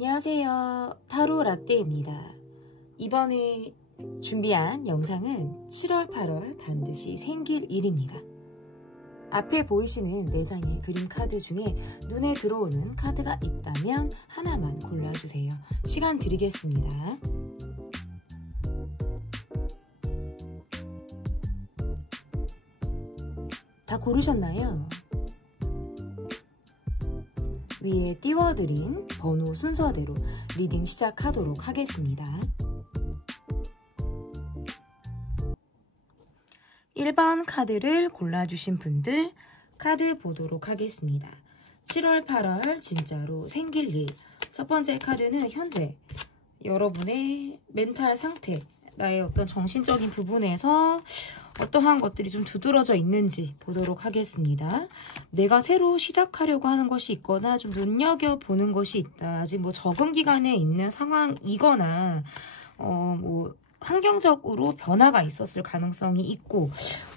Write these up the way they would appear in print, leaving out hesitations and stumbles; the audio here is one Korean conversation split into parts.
안녕하세요. 타로 라떼입니다. 이번에 준비한 영상은 7월, 8월 반드시 생길 일입니다. 앞에 보이시는 4장의 그림 카드 중에 눈에 들어오는 카드가 있다면 하나만 골라주세요. 시간 드리겠습니다. 다 고르셨나요? 위에 띄워드린 번호 순서대로 리딩 시작하도록 하겠습니다. 1번 카드를 골라주신 분들 카드 보도록 하겠습니다. 7월, 8월 진짜로 생길 일. 첫 번째 카드는 현재 여러분의 멘탈 상태, 나의 어떤 정신적인 부분에서 어떠한 것들이 좀 두드러져 있는지 보도록 하겠습니다. 내가 새로 시작하려고 하는 것이 있거나 좀 눈여겨보는 것이 있다. 아직 뭐 적응 기간에 있는 상황이거나 환경적으로 변화가 있었을 가능성이 있고,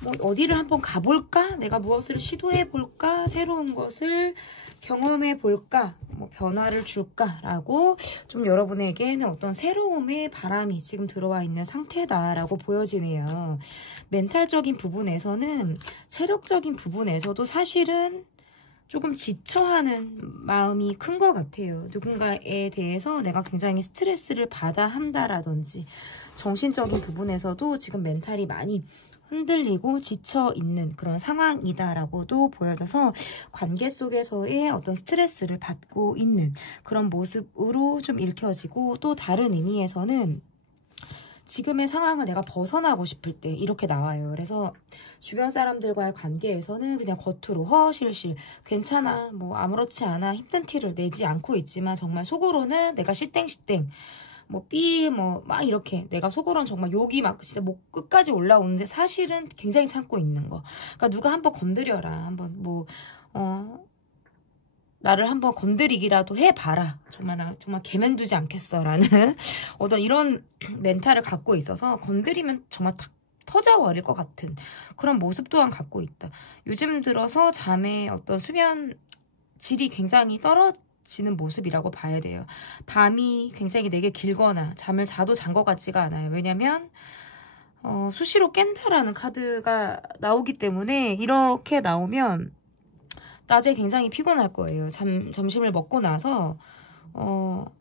뭐 어디를 한번 가볼까? 내가 무엇을 시도해볼까? 새로운 것을 경험해볼까? 뭐 변화를 줄까라고 좀 여러분에게는 어떤 새로움의 바람이 지금 들어와 있는 상태다라고 보여지네요. 멘탈적인 부분에서는, 체력적인 부분에서도 사실은 조금 지쳐하는 마음이 큰 것 같아요. 누군가에 대해서 내가 굉장히 스트레스를 받아 한다라든지, 정신적인 부분에서도 지금 멘탈이 많이 흔들리고 지쳐있는 그런 상황이다라고도 보여져서 관계 속에서의 어떤 스트레스를 받고 있는 그런 모습으로 좀 읽혀지고, 또 다른 의미에서는 지금의 상황을 내가 벗어나고 싶을 때 이렇게 나와요. 그래서 주변 사람들과의 관계에서는 그냥 겉으로 허실실 괜찮아, 뭐 아무렇지 않아, 힘든 티를 내지 않고 있지만 정말 속으로는 내가 시땡시땡 막 이렇게 내가 속으로는 정말 욕이 막 진짜 목 끝까지 올라오는데 사실은 굉장히 참고 있는 거. 그러니까 누가 한번 건드려라, 한번 나를 한번 건드리기라도 해봐라. 정말 나 정말 개만두지 않겠어라는 어떤 이런 멘탈을 갖고 있어서 건드리면 정말 탁 터져버릴 것 같은 그런 모습 또한 갖고 있다. 요즘 들어서 잠의 어떤 수면 질이 굉장히 떨어지는 모습이라고 봐야 돼요. 밤이 굉장히 내게 길거나 잠을 자도 잔 것 같지가 않아요. 왜냐면 수시로 깬다라는 카드가 나오기 때문에, 이렇게 나오면 낮에 굉장히 피곤할 거예요. 점심을 먹고 나서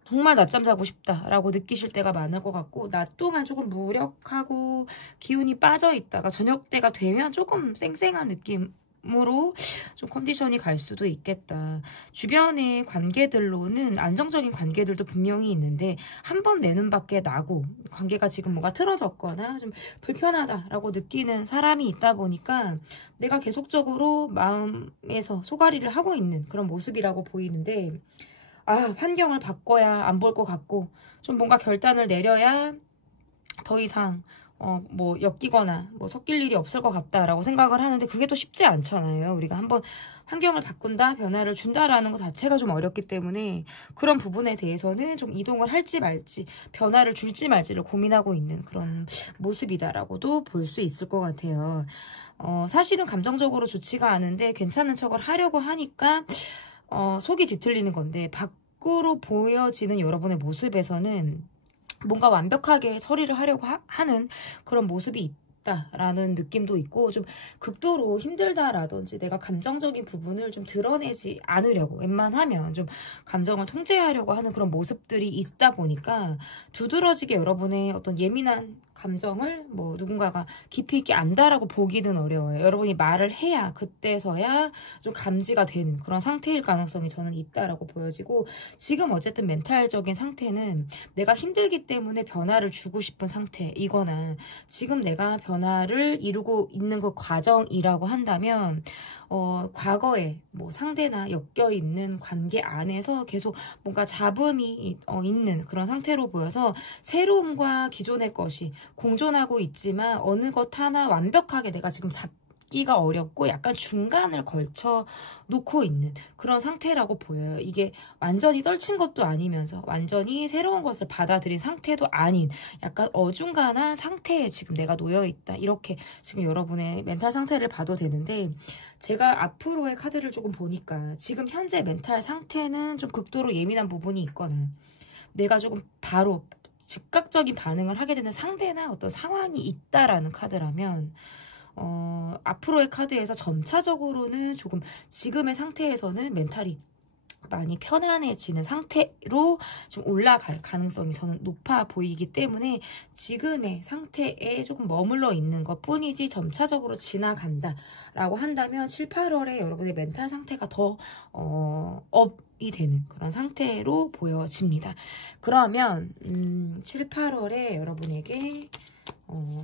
정말 낮잠 자고 싶다라고 느끼실 때가 많을 것 같고, 낮 동안 조금 무력하고 기운이 빠져 있다가 저녁 때가 되면 조금 쌩쌩한 느낌으로 좀 컨디션이 갈 수도 있겠다. 주변의 관계들로는 안정적인 관계들도 분명히 있는데 한 번 내 눈밖에 나고 관계가 지금 뭔가 틀어졌거나 좀 불편하다라고 느끼는 사람이 있다 보니까 내가 계속적으로 마음에서 소가리를 하고 있는 그런 모습이라고 보이는데, 환경을 바꿔야 안 볼 것 같고 좀 뭔가 결단을 내려야 더 이상 엮이거나 섞일 일이 없을 것 같다라고 생각을 하는데, 그게 또 쉽지 않잖아요. 우리가 한번 환경을 바꾼다, 변화를 준다라는 것 자체가 좀 어렵기 때문에 그런 부분에 대해서는 좀 이동을 할지 말지, 변화를 줄지 말지를 고민하고 있는 그런 모습이다라고도 볼 수 있을 것 같아요. 사실은 감정적으로 좋지가 않은데 괜찮은 척을 하려고 하니까 속이 뒤틀리는 건데, 밖으로 보여지는 여러분의 모습에서는 뭔가 완벽하게 처리를 하려고 하는 그런 모습이 있다라는 느낌도 있고, 좀 극도로 힘들다라든지 내가 감정적인 부분을 좀 드러내지 않으려고, 웬만하면 좀 감정을 통제하려고 하는 그런 모습들이 있다 보니까 두드러지게 여러분의 어떤 예민한 감정을 누군가가 깊이 있게 안다라고 보기는 어려워요. 여러분이 말을 해야 그때서야 좀 감지가 되는 그런 상태일 가능성이 저는 있다라고 보여지고, 지금 어쨌든 멘탈적인 상태는 내가 힘들기 때문에 변화를 주고 싶은 상태이거나, 지금 내가 변화를 이루고 있는 그 과정이라고 한다면 과거에 상대나 엮여있는 관계 안에서 계속 뭔가 잡음이 있는 그런 상태로 보여서, 새로움과 기존의 것이 공존하고 있지만 어느 것 하나 완벽하게 내가 지금 잡기가 어렵고 약간 중간을 걸쳐 놓고 있는 그런 상태라고 보여요. 이게 완전히 떨친 것도 아니면서 완전히 새로운 것을 받아들인 상태도 아닌 약간 어중간한 상태에 지금 내가 놓여 있다. 이렇게 지금 여러분의 멘탈 상태를 봐도 되는데, 제가 앞으로의 카드를 조금 보니까 지금 현재 멘탈 상태는 좀 극도로 예민한 부분이 있거나 내가 조금 바로 즉각적인 반응을 하게 되는 상대나 어떤 상황이 있다라는 카드라면 앞으로의 카드에서 점차적으로는 조금 지금의 상태에서는 멘탈이 많이 편안해지는 상태로 좀 올라갈 가능성이 저는 높아 보이기 때문에 지금의 상태에 조금 머물러 있는 것 뿐이지 점차적으로 지나간다 라고 한다면 7, 8월에 여러분의 멘탈 상태가 더 업이 되는 그런 상태로 보여집니다. 그러면 7, 8월에 여러분에게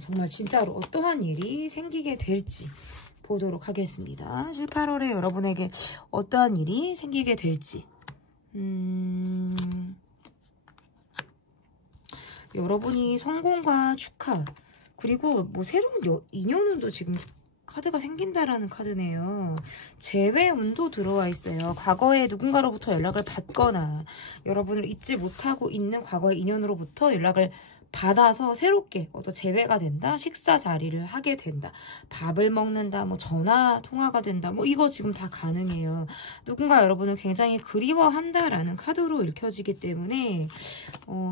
정말 진짜로 어떠한 일이 생기게 될지 보도록 하겠습니다. 7, 8월에 여러분에게 어떠한 일이 생기게 될지. 여러분이 성공과 축하, 그리고 뭐 새로운 인연운도 지금 카드가 생긴다라는 카드네요. 재회운도 들어와 있어요. 과거에 누군가로부터 연락을 받거나 여러분을 잊지 못하고 있는 과거의 인연으로부터 연락을 받아서 새롭게 어떤 재회가 된다, 식사 자리를 하게 된다, 밥을 먹는다, 뭐 전화 통화가 된다, 뭐 이거 지금 다 가능해요. 누군가 여러분을 굉장히 그리워한다라는 카드로 읽혀지기 때문에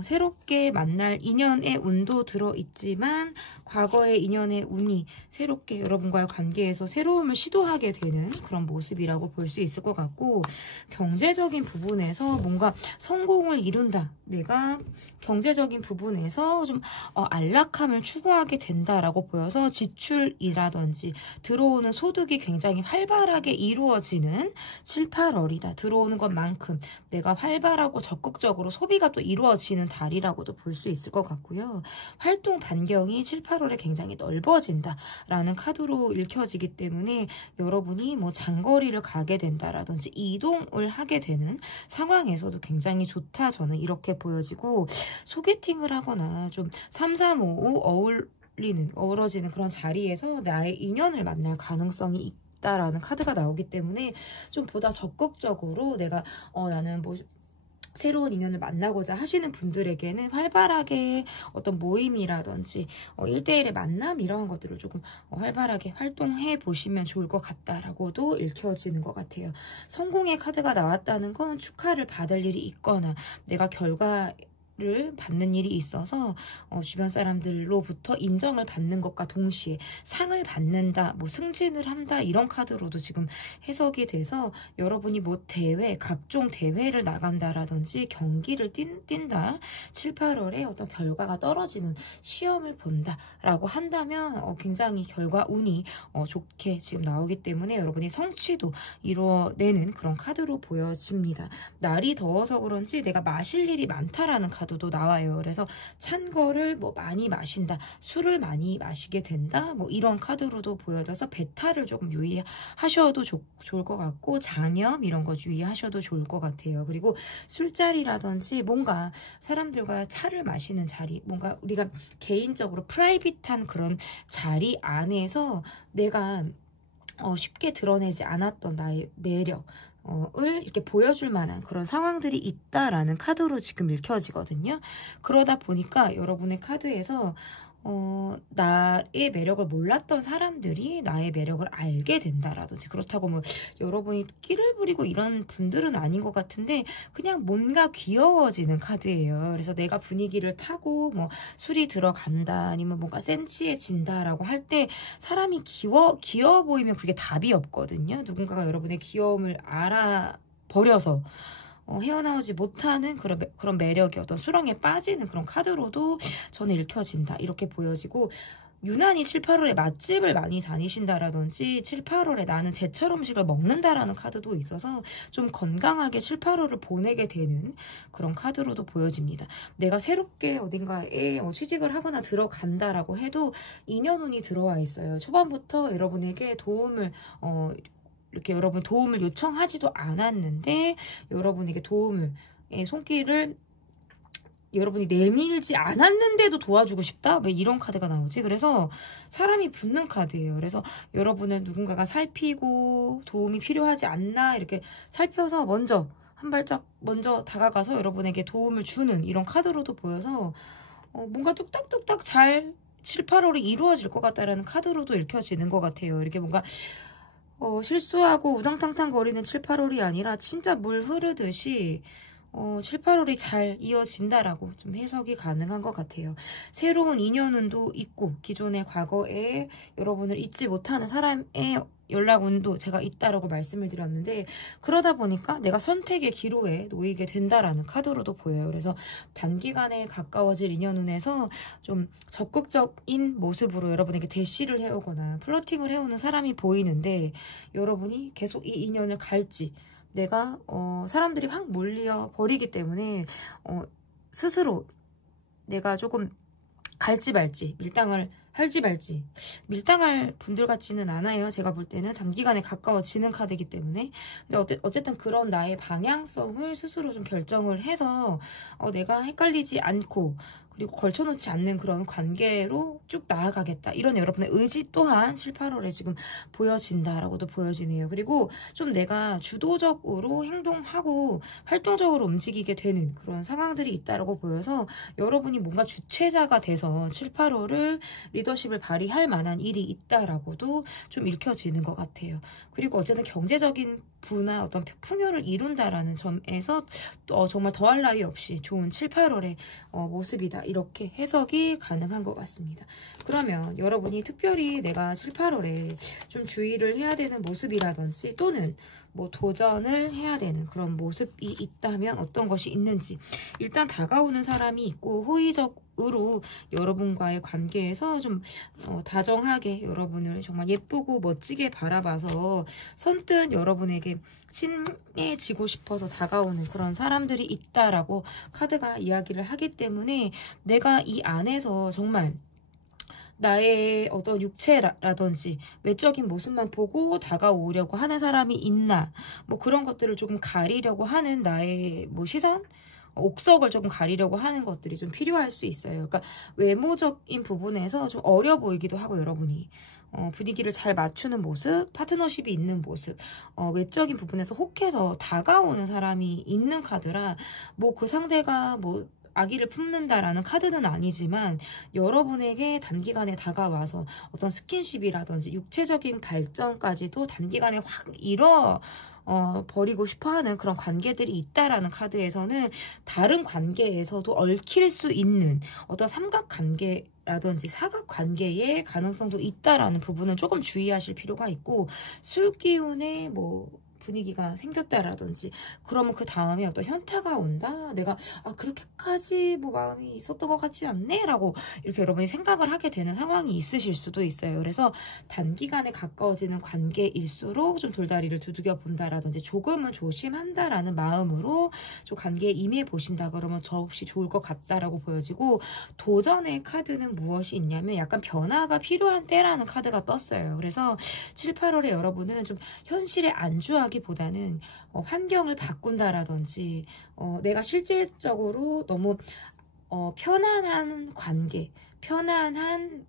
새롭게 만날 인연의 운도 들어있지만 과거의 인연의 운이 새롭게 여러분과의 관계에서 새로움을 시도하게 되는 그런 모습이라고 볼 수 있을 것 같고, 경제적인 부분에서 뭔가 성공을 이룬다, 내가 경제적인 부분에서 좀 안락함을 추구하게 된다라고 보여서 지출이라든지 들어오는 소득이 굉장히 활발하게 이루어지는 7, 8월이다. 들어오는 것만큼 내가 활발하고 적극적으로 소비가 또 이루어지는 달이라고도 볼 수 있을 것 같고요. 활동 반경이 7, 8월에 굉장히 넓어진다라는 카드로 읽혀지기 때문에 여러분이 뭐 장거리를 가게 된다라든지 이동을 하게 되는 상황에서도 굉장히 좋다, 저는 이렇게 보여지고, 소개팅을 하거나 좀 3, 3, 5 어우러지는 그런 자리에서 나의 인연을 만날 가능성이 있다라는 카드가 나오기 때문에 좀 보다 적극적으로 내가 나는 뭐 새로운 인연을 만나고자 하시는 분들에게는 활발하게 어떤 모임이라든지 1대1의 만남 이런 것들을 조금 활발하게 활동해 보시면 좋을 것 같다라고도 읽혀지는 것 같아요. 성공의 카드가 나왔다는 건 축하를 받을 일이 있거나 내가 결과를 받는 일이 있어서 주변 사람들로부터 인정을 받는 것과 동시에 상을 받는다, 뭐 승진을 한다, 이런 카드로도 지금 해석이 돼서 여러분이 뭐 대회, 각종 대회를 나간다라든지 경기를 뛴다, 7, 8월에 어떤 결과가 떨어지는 시험을 본다라고 한다면 굉장히 결과 운이 좋게 지금 나오기 때문에 여러분이 성취도 이루어내는 그런 카드로 보여집니다. 날이 더워서 그런지 내가 마실 일이 많다라는 카드도 나와요. 그래서 찬 거를 뭐 많이 마신다, 술을 많이 마시게 된다, 뭐 이런 카드로도 보여져서 배탈을 조금 유의하셔도 좋을 것 같고, 장염 이런 거 유의하셔도 좋을 것 같아요. 그리고 술자리라든지 뭔가 사람들과 차를 마시는 자리, 뭔가 우리가 개인적으로 프라이빗한 그런 자리 안에서 내가 쉽게 드러내지 않았던 나의 매력 을 이렇게 보여줄 만한 그런 상황들이 있다라는 카드로 지금 읽혀지거든요. 그러다 보니까 여러분의 카드에서 나의 매력을 몰랐던 사람들이 나의 매력을 알게 된다라든지, 그렇다고 뭐 여러분이 끼를 부리고 이런 분들은 아닌 것 같은데 그냥 뭔가 귀여워지는 카드예요. 그래서 내가 분위기를 타고 뭐 술이 들어간다, 아니면 뭔가 센치해진다라고 할 때 사람이 귀여워 보이면 그게 답이 없거든요. 누군가가 여러분의 귀여움을 알아버려서 헤어나오지 못하는 그런 매력이 어떤 수렁에 빠지는 그런 카드로도 저는 읽혀진다, 이렇게 보여지고, 유난히 7, 8월에 맛집을 많이 다니신다라든지 7, 8월에 나는 제철 음식을 먹는다라는 카드도 있어서 좀 건강하게 7, 8월을 보내게 되는 그런 카드로도 보여집니다. 내가 새롭게 어딘가에 취직을 하거나 들어간다라고 해도 인연운이 들어와 있어요. 초반부터 여러분에게 도움을 이렇게 여러분 도움을 요청하지도 않았는데 여러분에게 손길을 여러분이 내밀지 않았는데도 도와주고 싶다? 왜 이런 카드가 나오지? 그래서 사람이 붙는 카드예요. 그래서 여러분을 누군가가 살피고 도움이 필요하지 않나 이렇게 살펴서 한 발짝 먼저 다가가서 여러분에게 도움을 주는 이런 카드로도 보여서 뭔가 뚝딱뚝딱 잘 7, 8월이 이루어질 것 같다라는 카드로도 읽혀지는 것 같아요. 이렇게 뭔가 실수하고 우당탕탕 거리는 7, 8월이 아니라 진짜 물 흐르듯이 7, 8월이 잘 이어진다라고 좀 해석이 가능한 것 같아요. 새로운 인연운도 있고 기존의 과거에 여러분을 잊지 못하는 사람의 연락운도 제가 있다라고 말씀을 드렸는데, 그러다 보니까 내가 선택의 기로에 놓이게 된다라는 카드로도 보여요. 그래서 단기간에 가까워질 인연운에서 좀 적극적인 모습으로 여러분에게 대시를 해오거나 플러팅을 해오는 사람이 보이는데, 여러분이 계속 이 인연을 갈지, 내가 사람들이 확 몰려 버리기 때문에 스스로 내가 조금 갈지 말지, 밀당을 할지 말지, 밀당할 분들 같지는 않아요. 제가 볼 때는 단기간에 가까워지는 카드이기 때문에. 근데 어쨌든 그런 나의 방향성을 스스로 좀 결정을 해서 내가 헷갈리지 않고 그리고 걸쳐놓지 않는 그런 관계로 쭉 나아가겠다, 이런 여러분의 의지 또한 7, 8월에 지금 보여진다라고도 보여지네요. 그리고 좀 내가 주도적으로 행동하고 활동적으로 움직이게 되는 그런 상황들이 있다라고 보여서, 여러분이 뭔가 주체자가 돼서 7, 8월을 리더십을 발휘할 만한 일이 있다라고도 좀 읽혀지는 것 같아요. 그리고 어쨌든 경제적인 부나 어떤 풍요를 이룬다라는 점에서 정말 더할 나위 없이 좋은 7, 8월의 모습이다, 이렇게 해석이 가능한 것 같습니다. 그러면 여러분이 특별히 내가 7, 8월에 좀 주의를 해야 되는 모습이라든지 또는 뭐 도전을 해야 되는 그런 모습이 있다면 어떤 것이 있는지, 일단 다가오는 사람이 있고 호의적으로 여러분과의 관계에서 좀 다정하게 여러분을 정말 예쁘고 멋지게 바라봐서 선뜻 여러분에게 친해지고 싶어서 다가오는 그런 사람들이 있다라고 카드가 이야기를 하기 때문에, 내가 이 안에서 정말 나의 어떤 육체라든지 외적인 모습만 보고 다가오려고 하는 사람이 있나, 뭐 그런 것들을 조금 가리려고 하는 나의 뭐 시선? 옥석을 조금 가리려고 하는 것들이 좀 필요할 수 있어요. 그러니까 외모적인 부분에서 좀 어려 보이기도 하고, 여러분이 분위기를 잘 맞추는 모습, 파트너십이 있는 모습, 외적인 부분에서 혹해서 다가오는 사람이 있는 카드라, 뭐 그 상대가 뭐 아기를 품는다라는 카드는 아니지만 여러분에게 단기간에 다가와서 어떤 스킨십이라든지 육체적인 발전까지도 단기간에 확 버리고 싶어하는 그런 관계들이 있다라는 카드에서는 다른 관계에서도 얽힐 수 있는 어떤 삼각관계라든지 사각관계의 가능성도 있다라는 부분은 조금 주의하실 필요가 있고, 술기운에 뭐 분위기가 생겼다라든지 그러면 그 다음에 어떤 현타가 온다, 내가 그렇게까지 뭐 마음이 있었던 것 같지 않네 라고 이렇게 여러분이 생각을 하게 되는 상황이 있으실 수도 있어요. 그래서 단기간에 가까워지는 관계일수록 좀 돌다리를 두들겨 본다라든지 조금은 조심한다라는 마음으로 좀 관계에 임해 보신다 그러면 더없이 좋을 것 같다라고 보여지고, 도전의 카드는 무엇이 있냐면 약간 변화가 필요한 때라는 카드가 떴어요. 그래서 7, 8월에 여러분은 좀 현실에 안주하기 보다는 환경을 바꾼다라든지 내가 실질적으로 너무 편안한 관계, 편안한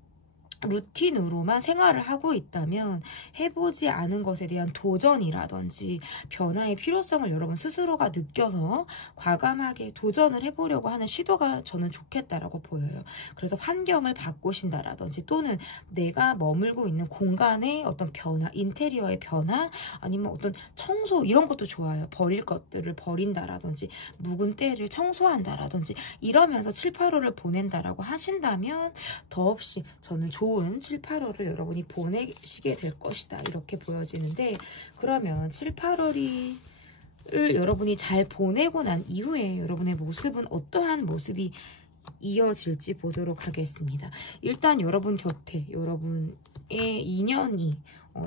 루틴으로만 생활을 하고 있다면 해보지 않은 것에 대한 도전이라든지 변화의 필요성을 여러분 스스로가 느껴서 과감하게 도전을 해보려고 하는 시도가 저는 좋겠다라고 보여요. 그래서 환경을 바꾸신다라든지 또는 내가 머물고 있는 공간의 어떤 변화, 인테리어의 변화, 아니면 어떤 청소, 이런 것도 좋아요. 버릴 것들을 버린다라든지 묵은 때를 청소한다라든지 이러면서 7, 8월을 보낸다라고 하신다면 더없이 저는 좋은 7, 8월을 여러분이 보내시게 될 것이다, 이렇게 보여지는데, 그러면 7, 8월을 여러분이 잘 보내고 난 이후에 여러분의 모습은 어떠한 모습이 이어질지 보도록 하겠습니다. 일단 여러분 곁에 여러분의 인연이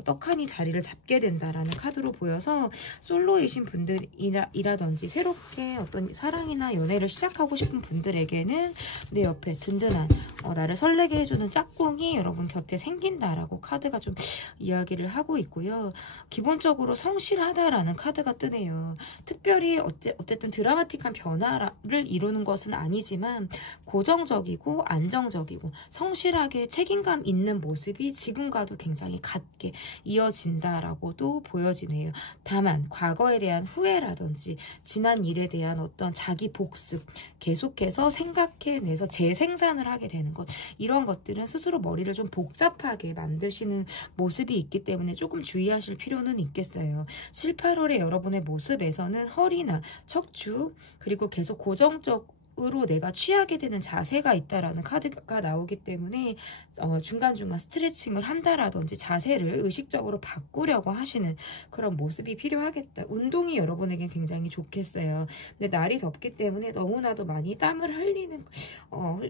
떡하니 자리를 잡게 된다라는 카드로 보여서, 솔로이신 분들이라든지 새롭게 어떤 사랑이나 연애를 시작하고 싶은 분들에게는 내 옆에 든든한 나를 설레게 해주는 짝꿍이 여러분 곁에 생긴다라고 카드가 좀 이야기를 하고 있고요. 기본적으로 성실하다라는 카드가 뜨네요. 특별히 어쨌든 드라마틱한 변화를 이루는 것은 아니지만 고정적이고 안정적이고 성실하게 책임감 있는 모습이 지금과도 굉장히 같게 이어진다라고도 보여지네요. 다만 과거에 대한 후회라든지 지난 일에 대한 어떤 자기 복습, 계속해서 생각해내서 재생산을 하게 되는 것, 이런 것들은 스스로 머리를 좀 복잡하게 만드시는 모습이 있기 때문에 조금 주의하실 필요는 있겠어요. 7, 8월에 여러분의 모습에서는 허리나 척추, 그리고 계속 고정적으로 내가 취하게 되는 자세가 있다라는 카드가 나오기 때문에 중간중간 스트레칭을 한다라든지 자세를 의식적으로 바꾸려고 하시는 그런 모습이 필요하겠다. 운동이 여러분에게 굉장히 좋겠어요. 근데 날이 덥기 때문에 너무나도 많이 땀을 흘리는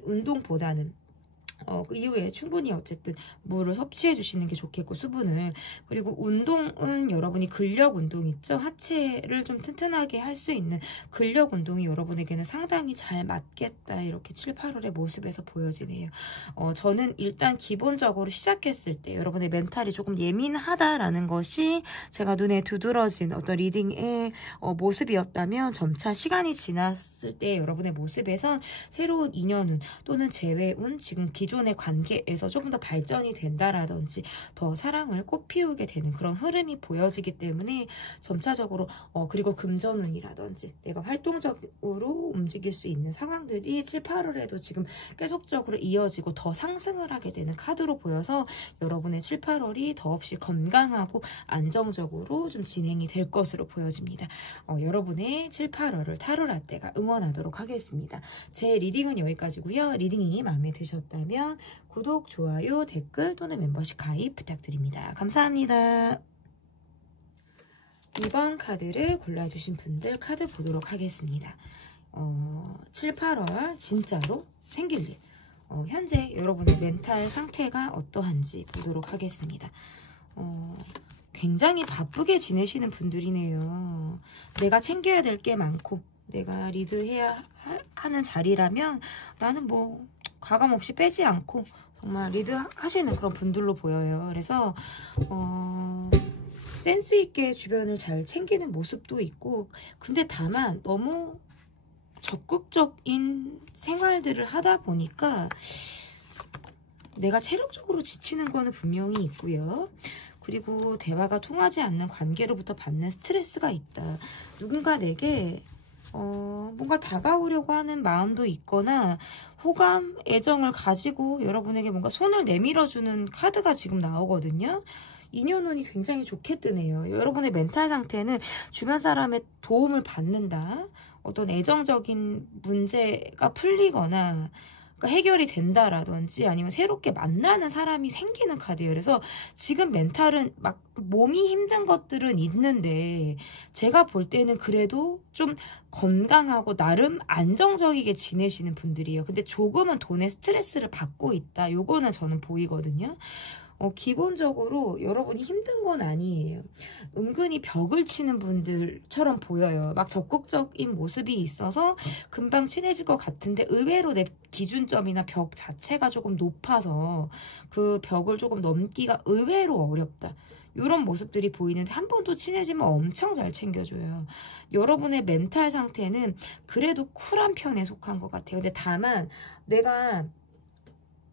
운동보다는 그 이후에 충분히 어쨌든 물을 섭취해 주시는 게 좋겠고, 수분을. 그리고 운동은 여러분이 근력 운동 있죠? 하체를 좀 튼튼하게 할 수 있는 근력 운동이 여러분에게는 상당히 잘 맞겠다. 이렇게 7, 8월의 모습에서 보여지네요. 저는 일단 기본적으로 시작했을 때 여러분의 멘탈이 조금 예민하다라는 것이 제가 눈에 두드러진 어떤 리딩의 모습이었다면, 점차 시간이 지났을 때 여러분의 모습에선 새로운 인연운 또는 재회운, 지금 기존의 관계에서 조금 더 발전이 된다라든지 더 사랑을 꽃피우게 되는 그런 흐름이 보여지기 때문에 점차적으로 그리고 금전운이라든지 내가 활동적으로 움직일 수 있는 상황들이 7, 8월에도 지금 계속적으로 이어지고 더 상승을 하게 되는 카드로 보여서 여러분의 7, 8월이 더없이 건강하고 안정적으로 좀 진행이 될 것으로 보여집니다. 여러분의 7, 8월을 타로라떼가 응원하도록 하겠습니다. 제 리딩은 여기까지고요. 리딩이 마음에 드셨다면 구독, 좋아요, 댓글 또는 멤버십 가입 부탁드립니다. 감사합니다. 이번 카드를 골라주신 분들 카드 보도록 하겠습니다. 7, 8월 진짜로 생길 일, 현재 여러분의 멘탈 상태가 어떠한지 보도록 하겠습니다. 굉장히 바쁘게 지내시는 분들이네요. 내가 챙겨야 될 게 많고 내가 리드해야 하는 자리라면 나는 뭐 가감없이 빼지 않고 정말 리드하시는 그런 분들로 보여요. 그래서 센스 있게 주변을 잘 챙기는 모습도 있고, 근데 다만 너무 적극적인 생활들을 하다 보니까 내가 체력적으로 지치는 거는 분명히 있고요. 그리고 대화가 통하지 않는 관계로부터 받는 스트레스가 있다. 누군가 내게 뭔가 다가오려고 하는 마음도 있거나 호감, 애정을 가지고 여러분에게 뭔가 손을 내밀어주는 카드가 지금 나오거든요. 인연운이 굉장히 좋게 뜨네요. 여러분의 멘탈 상태는 주변 사람의 도움을 받는다. 어떤 애정적인 문제가 풀리거나 그러니까 해결이 된다라든지 아니면 새롭게 만나는 사람이 생기는 카드예요. 그래서 지금 멘탈은 막 몸이 힘든 것들은 있는데 제가 볼 때는 그래도 좀 건강하고 나름 안정적이게 지내시는 분들이에요. 근데 조금은 돈의 스트레스를 받고 있다. 요거는 저는 보이거든요. 기본적으로 여러분이 힘든 건 아니에요. 은근히 벽을 치는 분들처럼 보여요. 막 적극적인 모습이 있어서 금방 친해질 것 같은데 의외로 내 기준점이나 벽 자체가 조금 높아서 그 벽을 조금 넘기가 의외로 어렵다. 이런 모습들이 보이는데 한 번 또 친해지면 엄청 잘 챙겨줘요. 여러분의 멘탈 상태는 그래도 쿨한 편에 속한 것 같아요. 근데 다만 내가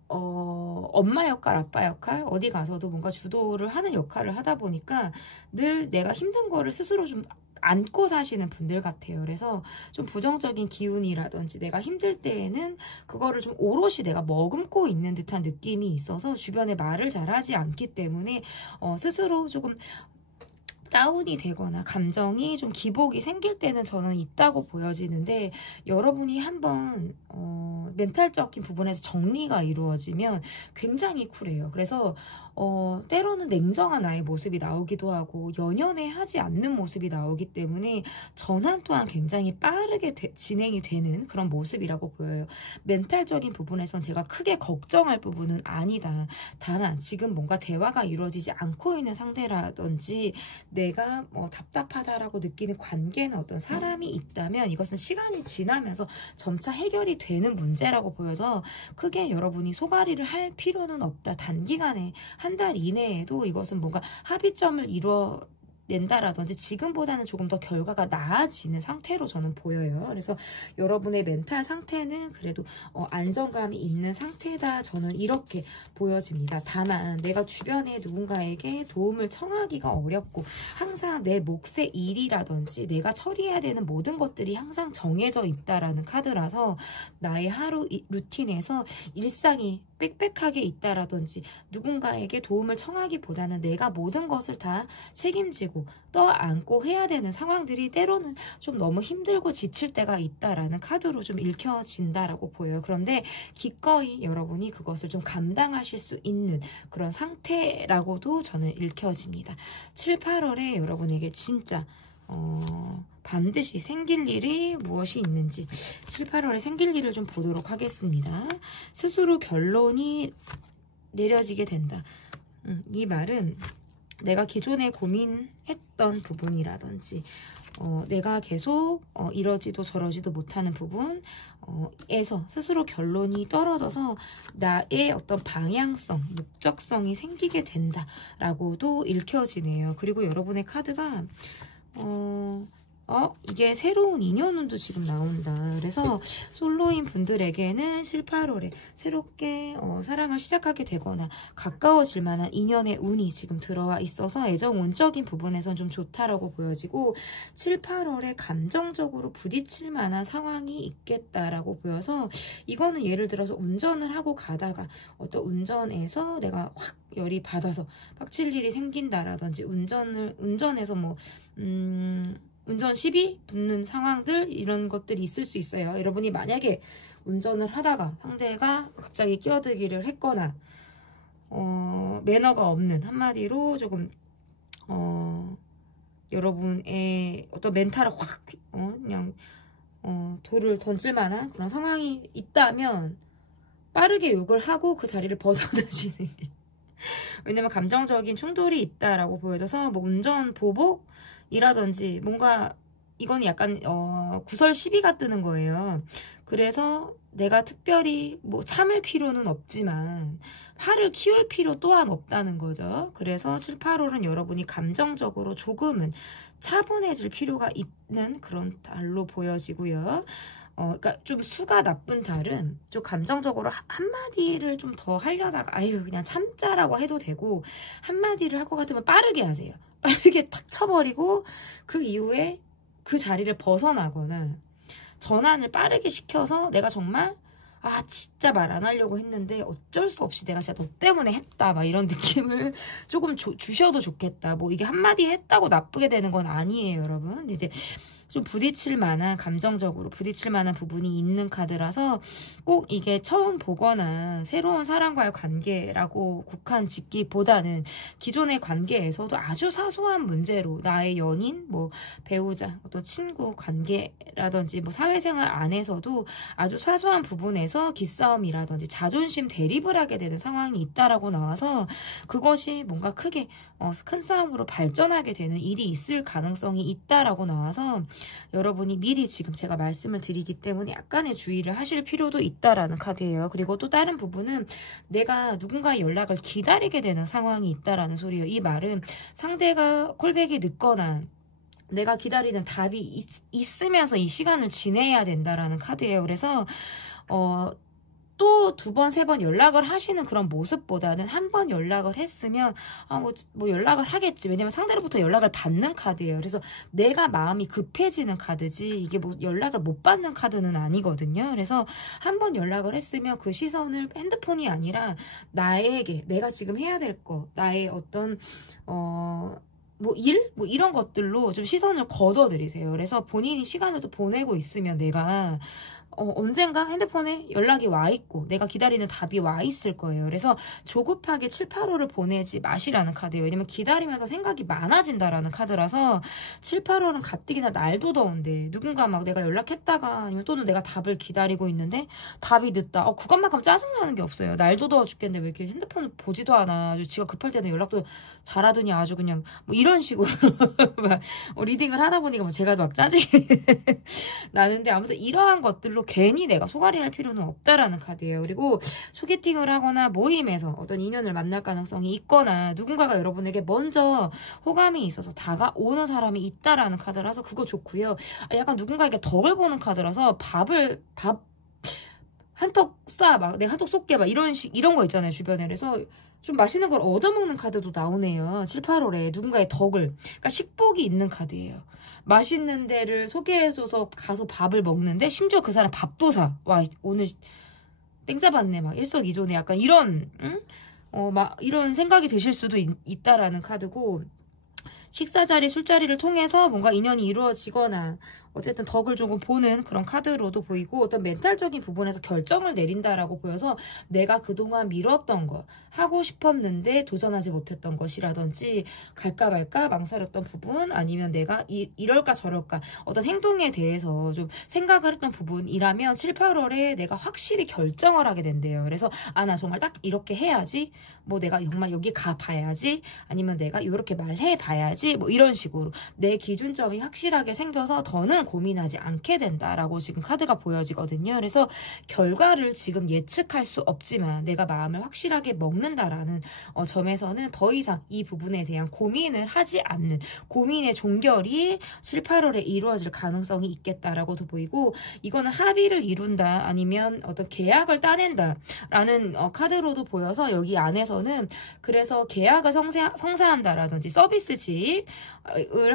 엄마 역할, 아빠 역할, 어디 가서도 뭔가 주도를 하는 역할을 하다 보니까 늘 내가 힘든 거를 스스로 좀 안고 사시는 분들 같아요. 그래서 좀 부정적인 기운이라든지 내가 힘들 때에는 그거를 좀 오롯이 내가 머금고 있는 듯한 느낌이 있어서 주변에 말을 잘하지 않기 때문에 스스로 조금 다운이 되거나 감정이 좀 기복이 생길 때는 저는 있다고 보여지는데, 여러분이 한번 멘탈적인 부분에서 정리가 이루어지면 굉장히 쿨해요. 그래서 때로는 냉정한 나의 모습이 나오기도 하고 연연해 하지 않는 모습이 나오기 때문에 전환 또한 굉장히 빠르게 진행이 되는 그런 모습이라고 보여요. 멘탈적인 부분에선 제가 크게 걱정할 부분은 아니다. 다만 지금 뭔가 대화가 이루어지지 않고 있는 상대라든지 내가 답답하다라고 느끼는 관계나 어떤 사람이 있다면 이것은 시간이 지나면서 점차 해결이 되는 문제라고 보여서 크게 여러분이 소가리를 할 필요는 없다. 단기간에 한 달 이내에도 이것은 뭔가 합의점을 낸다라든지 지금보다는 조금 더 결과가 나아지는 상태로 저는 보여요. 그래서 여러분의 멘탈 상태는 그래도 안정감이 있는 상태다. 저는 이렇게 보여집니다. 다만 내가 주변에 누군가에게 도움을 청하기가 어렵고 항상 내 몫의 일이라든지 내가 처리해야 되는 모든 것들이 항상 정해져 있다라는 카드라서 나의 하루 루틴에서 일상이 빽빽하게 있다라든지 누군가에게 도움을 청하기보다는 내가 모든 것을 다 책임지고 떠안고 해야 되는 상황들이 때로는 좀 너무 힘들고 지칠 때가 있다라는 카드로 좀 읽혀진다라고 보여요. 그런데 기꺼이 여러분이 그것을 좀 감당하실 수 있는 그런 상태라고도 저는 읽혀집니다. 7, 8월에 여러분에게 진짜 반드시 생길 일이 무엇이 있는지 7, 8월에 생길 일을 좀 보도록 하겠습니다. 스스로 결론이 내려지게 된다. 이 말은 내가 기존에 고민했던 부분이라든지 내가 계속 이러지도 저러지도 못하는 부분에서 스스로 결론이 떨어져서 나의 어떤 방향성, 목적성이 생기게 된다라고도 읽혀지네요. 그리고 여러분의 카드가 이게 새로운 인연운도 지금 나온다. 그래서 솔로인 분들에게는 7, 8월에 새롭게 사랑을 시작하게 되거나 가까워질 만한 인연의 운이 지금 들어와 있어서 애정운적인 부분에선 좀 좋다라고 보여지고 7, 8월에 감정적으로 부딪힐 만한 상황이 있겠다라고 보여서 이거는 예를 들어서 운전을 하고 가다가 어떤 운전에서 내가 확 열이 받아서 빡칠 일이 생긴다라든지 운전에서 운전 시비 붙는 상황들 이런 것들이 있을 수 있어요. 여러분이 만약에 운전을 하다가 상대가 갑자기 끼어들기를 했거나 매너가 없는 한마디로 조금 여러분의 어떤 멘탈을 확 그냥 돌을 던질 만한 그런 상황이 있다면 빠르게 욕을 하고 그 자리를 벗어나시는 게 왜냐면 감정적인 충돌이 있다라고 보여져서 운전 보복이라든지 뭔가 이건 약간 구설 시비가 뜨는 거예요. 그래서 내가 특별히 참을 필요는 없지만 화를 키울 필요 또한 없다는 거죠. 그래서 7, 8월은 여러분이 감정적으로 조금은 차분해질 필요가 있는 그런 달로 보여지고요. 그러니까 좀 수가 나쁜 달은 좀 감정적으로 한마디를 좀 더 하려다가 그냥 참자라고 해도 되고 한마디를 할 것 같으면 빠르게 하세요. 빠르게 탁 쳐버리고 그 이후에 그 자리를 벗어나거나 전환을 빠르게 시켜서 내가 정말 진짜 말 안 하려고 했는데 어쩔 수 없이 내가 진짜 너 때문에 했다 막 이런 느낌을 조금 주셔도 좋겠다. 이게 한마디 했다고 나쁘게 되는 건 아니에요, 여러분. 이제 좀 부딪힐 만한 감정적으로 부딪힐 만한 부분이 있는 카드라서 꼭 이게 처음 보거나 새로운 사람과의 관계라고 국한 짓기보다는 기존의 관계에서도 아주 사소한 문제로 나의 연인, 배우자, 어떤 친구 관계라든지 사회생활 안에서도 아주 사소한 부분에서 기싸움이라든지 자존심 대립을 하게 되는 상황이 있다라고 나와서 그것이 뭔가 크게 큰 싸움으로 발전하게 되는 일이 있을 가능성이 있다라고 나와서 여러분이 미리 지금 제가 말씀을 드리기 때문에 약간의 주의를 하실 필요도 있다라는 카드예요. 그리고 또 다른 부분은 내가 누군가의 연락을 기다리게 되는 상황이 있다라는 소리예요. 이 말은 상대가 콜백이 늦거나 내가 기다리는 답이 있으면서 이 시간을 지내야 된다라는 카드예요. 그래서 또 2번, 3번 연락을 하시는 그런 모습보다는 한 번 연락을 했으면 연락을 하겠지. 왜냐면 상대로부터 연락을 받는 카드예요. 그래서 내가 마음이 급해지는 카드지 이게 연락을 못 받는 카드는 아니거든요. 그래서 한 번 연락을 했으면 그 시선을 핸드폰이 아니라 나에게 내가 지금 해야 될 거, 나의 어떤 이런 것들로 좀 시선을 걷어들이세요. 그래서 본인이 시간을 또 보내고 있으면 내가 언젠가 핸드폰에 연락이 와 있고 내가 기다리는 답이 와 있을 거예요. 그래서 조급하게 7, 8호를 보내지 마시라는 카드예요. 왜냐면 기다리면서 생각이 많아진다라는 카드라서 7, 8호는 가뜩이나 날도 더운데 누군가 내가 연락했다가 아니면 또는 내가 답을 기다리고 있는데 답이 늦다. 그것만큼 짜증나는 게 없어요. 날도 더워 죽겠는데 왜 이렇게 핸드폰을 보지도 않아. 아주 지가 급할 때는 연락도 잘하더니 아주 그냥 이런 식으로 리딩을 하다 보니까 제가 막 짜증이 나는데 아무튼 이러한 것들로 괜히 내가 소갈이 할 필요는 없다라는 카드예요. 그리고 소개팅을 하거나 모임에서 어떤 인연을 만날 가능성이 있거나 누군가가 여러분에게 먼저 호감이 있어서 다가오는 사람이 있다라는 카드라서 그거 좋고요. 약간 누군가에게 덕을 보는 카드라서 밥 한턱 쏴, 막 내가 한턱 쏠게, 막 이런 거 있잖아요, 주변에. 그래서 좀 맛있는 걸 얻어먹는 카드도 나오네요. 7, 8월에 누군가의 덕을. 그러니까 식복이 있는 카드예요. 맛있는 데를 소개해줘서 가서 밥을 먹는데 심지어 그 사람 밥도 사. 와, 오늘 땡 잡았네. 막 일석이조네. 약간 이런, 응? 막 이런 생각이 드실 수도 있다라는 카드고, 식사 자리, 술자리를 통해서 뭔가 인연이 이루어지거나 어쨌든 덕을 조금 보는 그런 카드로도 보이고 어떤 멘탈적인 부분에서 결정을 내린다라고 보여서 내가 그동안 미뤘던 거, 하고 싶었는데 도전하지 못했던 것이라든지 갈까 말까 망설였던 부분 아니면 내가 이럴까 저럴까 어떤 행동에 대해서 좀 생각을 했던 부분이라면 7, 8월에 내가 확실히 결정을 하게 된대요. 그래서 나 정말 딱 이렇게 해야지, 뭐 내가 정말 여기 가봐야지, 아니면 내가 이렇게 말해봐야지, 뭐 이런 식으로 내 기준점이 확실하게 생겨서 더는 고민하지 않게 된다라고 지금 카드가 보여지거든요. 그래서 결과를 지금 예측할 수 없지만 내가 마음을 확실하게 먹는다라는 점에서는 더 이상 이 부분에 대한 고민을 하지 않는 고민의 종결이 7, 8월에 이루어질 가능성이 있겠다라고도 보이고, 이거는 합의를 이룬다 아니면 어떤 계약을 따낸다 라는 카드로도 보여서 여기 안에서는 그래서 계약을 성사한다라든지 서비스직을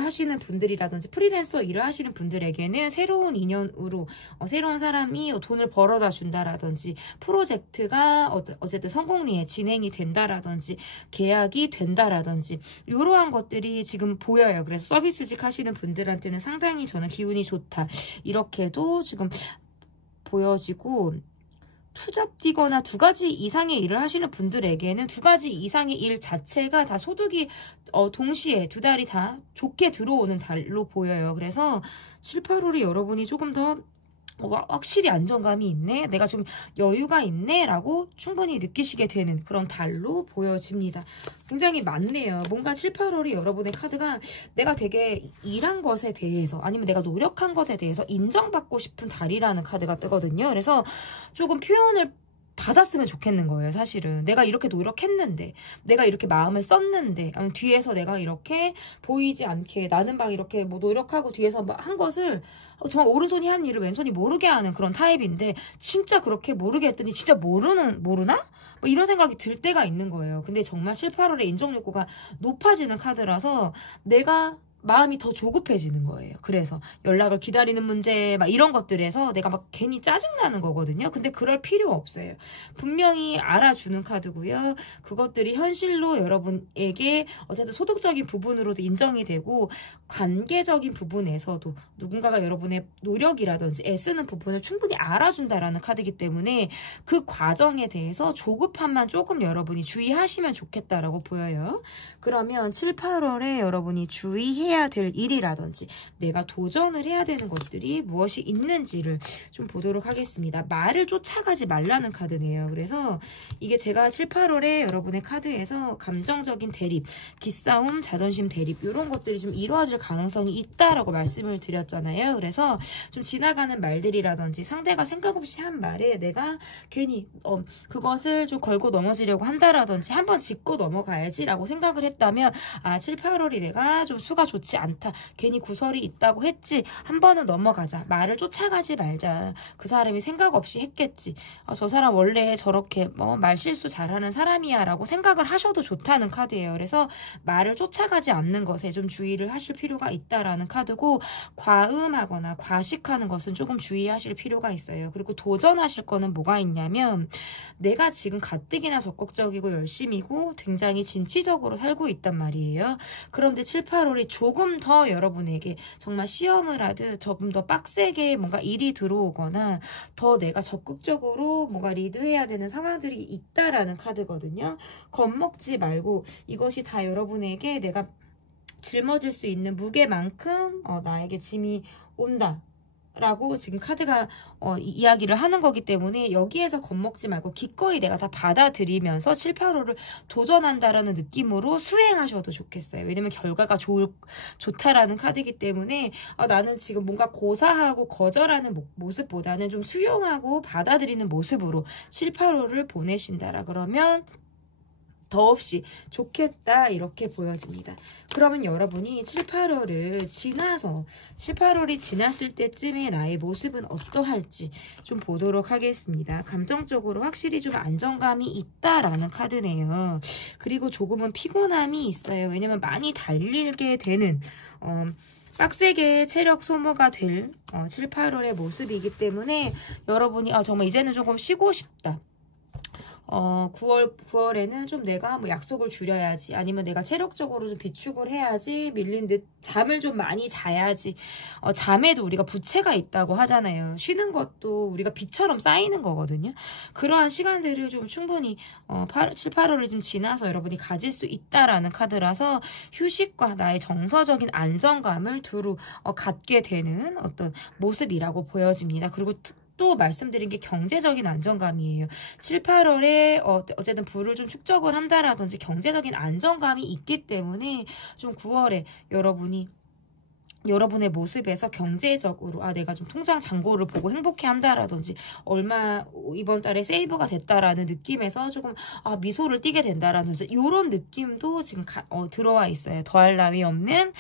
하시는 분들이라든지 프리랜서 일을 하시는 분들에게는 새로운 인연으로 새로운 사람이 돈을 벌어다 준다라든지 프로젝트가 어쨌든 성공리에 진행이 된다라든지 계약이 된다라든지 이러한 것들이 지금 보여요. 그래서 서비스직 하시는 분들한테는 상당히 저는 기운이 좋다 이렇게도 지금 보여지고, 투잡 뛰거나 2가지 이상의 일을 하시는 분들에게는 2가지 이상의 일 자체가 다 소득이 동시에 2달이 다 좋게 들어오는 달로 보여요. 그래서 7, 8월이 여러분이 조금 더 확실히 안정감이 있네, 내가 지금 여유가 있네 라고 충분히 느끼시게 되는 그런 달로 보여집니다. 굉장히 많네요. 뭔가 7, 8월이 여러분의 카드가 내가 되게 일한 것에 대해서 아니면 내가 노력한 것에 대해서 인정받고 싶은 달이라는 카드가 뜨거든요. 그래서 조금 표현을 받았으면 좋겠는 거예요. 사실은 내가 이렇게 노력했는데, 내가 이렇게 마음을 썼는데, 아니면 뒤에서 내가 이렇게 보이지 않게 나는 막 이렇게 뭐 노력하고 뒤에서 막 한 것을 정말 오른손이 한 일을 왼손이 모르게 하는 그런 타입인데, 진짜 그렇게 모르게 했더니 진짜 모르나? 뭐 이런 생각이 들 때가 있는 거예요. 근데 정말 7, 8월에 인정 욕구가 높아지는 카드라서 내가 마음이 더 조급해지는 거예요. 그래서 연락을 기다리는 문제 막 이런 것들에서 내가 막 괜히 짜증나는 거거든요. 근데 그럴 필요 없어요. 분명히 알아주는 카드고요. 그것들이 현실로 여러분에게 어쨌든 소득적인 부분으로도 인정이 되고 관계적인 부분에서도 누군가가 여러분의 노력이라든지 애쓰는 부분을 충분히 알아준다라는 카드이기 때문에 그 과정에 대해서 조급함만 조금 여러분이 주의하시면 좋겠다라고 보여요. 그러면 7, 8월에 여러분이 주의해야 될 일이라든지 내가 도전을 해야 되는 것들이 무엇이 있는지를 좀 보도록 하겠습니다. 말을 쫓아가지 말라는 카드네요. 그래서 이게 제가 7, 8월에 여러분의 카드에서 감정적인 대립, 기싸움, 자존심 대립 이런 것들이 좀 이루어질 가능성이 있다라고 말씀을 드렸잖아요. 그래서 좀 지나가는 말들이라든지 상대가 생각 없이 한 말에 내가 괜히 그것을 좀 걸고 넘어지려고 한다라든지 한번 짚고 넘어가야지 라고 생각을 했다면 7, 8월이 내가 좀 수가 좋지 않다, 괜히 구설이 있다고 했지, 한 번은 넘어가자, 말을 쫓아가지 말자, 그 사람이 생각 없이 했겠지, 저 사람 원래 저렇게 말 실수 잘하는 사람이야 라고 생각을 하셔도 좋다는 카드예요. 그래서 말을 쫓아가지 않는 것에 좀 주의를 하실 필요가 있다라는 카드고, 과음하거나 과식하는 것은 조금 주의하실 필요가 있어요. 그리고 도전하실 거는 뭐가 있냐면, 내가 지금 가뜩이나 적극적이고 열심이고 굉장히 진취적으로 살고 있단 말이에요. 그런데 7, 8월이 조금 더 여러분에게 정말 시험을 하듯 조금 더 빡세게 뭔가 일이 들어오거나 더 내가 적극적으로 뭔가 리드해야 되는 상황들이 있다라는 카드거든요. 겁먹지 말고 이것이 다 여러분에게 내가 짊어질 수 있는 무게만큼 나에게 짐이 온다. 라고 지금 카드가 이야기를 하는 거기 때문에 여기에서 겁먹지 말고 기꺼이 내가 다 받아들이면서 7, 8호를 도전한다라는 느낌으로 수행하셔도 좋겠어요. 왜냐면 결과가 좋다라는 카드이기 때문에 나는 지금 뭔가 고사하고 거절하는 모습보다는 좀 수용하고 받아들이는 모습으로 7, 8호를 보내신다라 그러면 더없이 좋겠다 이렇게 보여집니다. 그러면 여러분이 7, 8월을 지나서 7, 8월이 지났을 때쯤에 나의 모습은 어떠할지 좀 보도록 하겠습니다. 감정적으로 확실히 좀 안정감이 있다라는 카드네요. 그리고 조금은 피곤함이 있어요. 왜냐면 많이 달리게 되는 빡세게 체력 소모가 될 7, 8월의 모습이기 때문에 여러분이 정말 이제는 조금 쉬고 싶다. 9월에는 좀 내가 뭐 약속을 줄여야지, 아니면 내가 체력적으로 좀 비축을 해야지, 밀린 듯 잠을 좀 많이 자야지. 잠에도 우리가 부채가 있다고 하잖아요. 쉬는 것도 우리가 빚처럼 쌓이는 거거든요. 그러한 시간들을 좀 충분히 7, 8월을 좀 지나서 여러분이 가질 수 있다라는 카드라서 휴식과 나의 정서적인 안정감을 두루 갖게 되는 어떤 모습이라고 보여집니다. 그리고 또 말씀드린 게 경제적인 안정감이에요. 7, 8월에 어쨌든 부를 좀 축적을 한다라든지 경제적인 안정감이 있기 때문에 좀 9월에 여러분의 모습에서 경제적으로 내가 좀 통장 잔고를 보고 행복해한다라든지 얼마 이번 달에 세이브가 됐다라는 느낌에서 조금 미소를 띠게 된다라든지 이런 느낌도 지금 들어와 있어요. 더할 나위 없는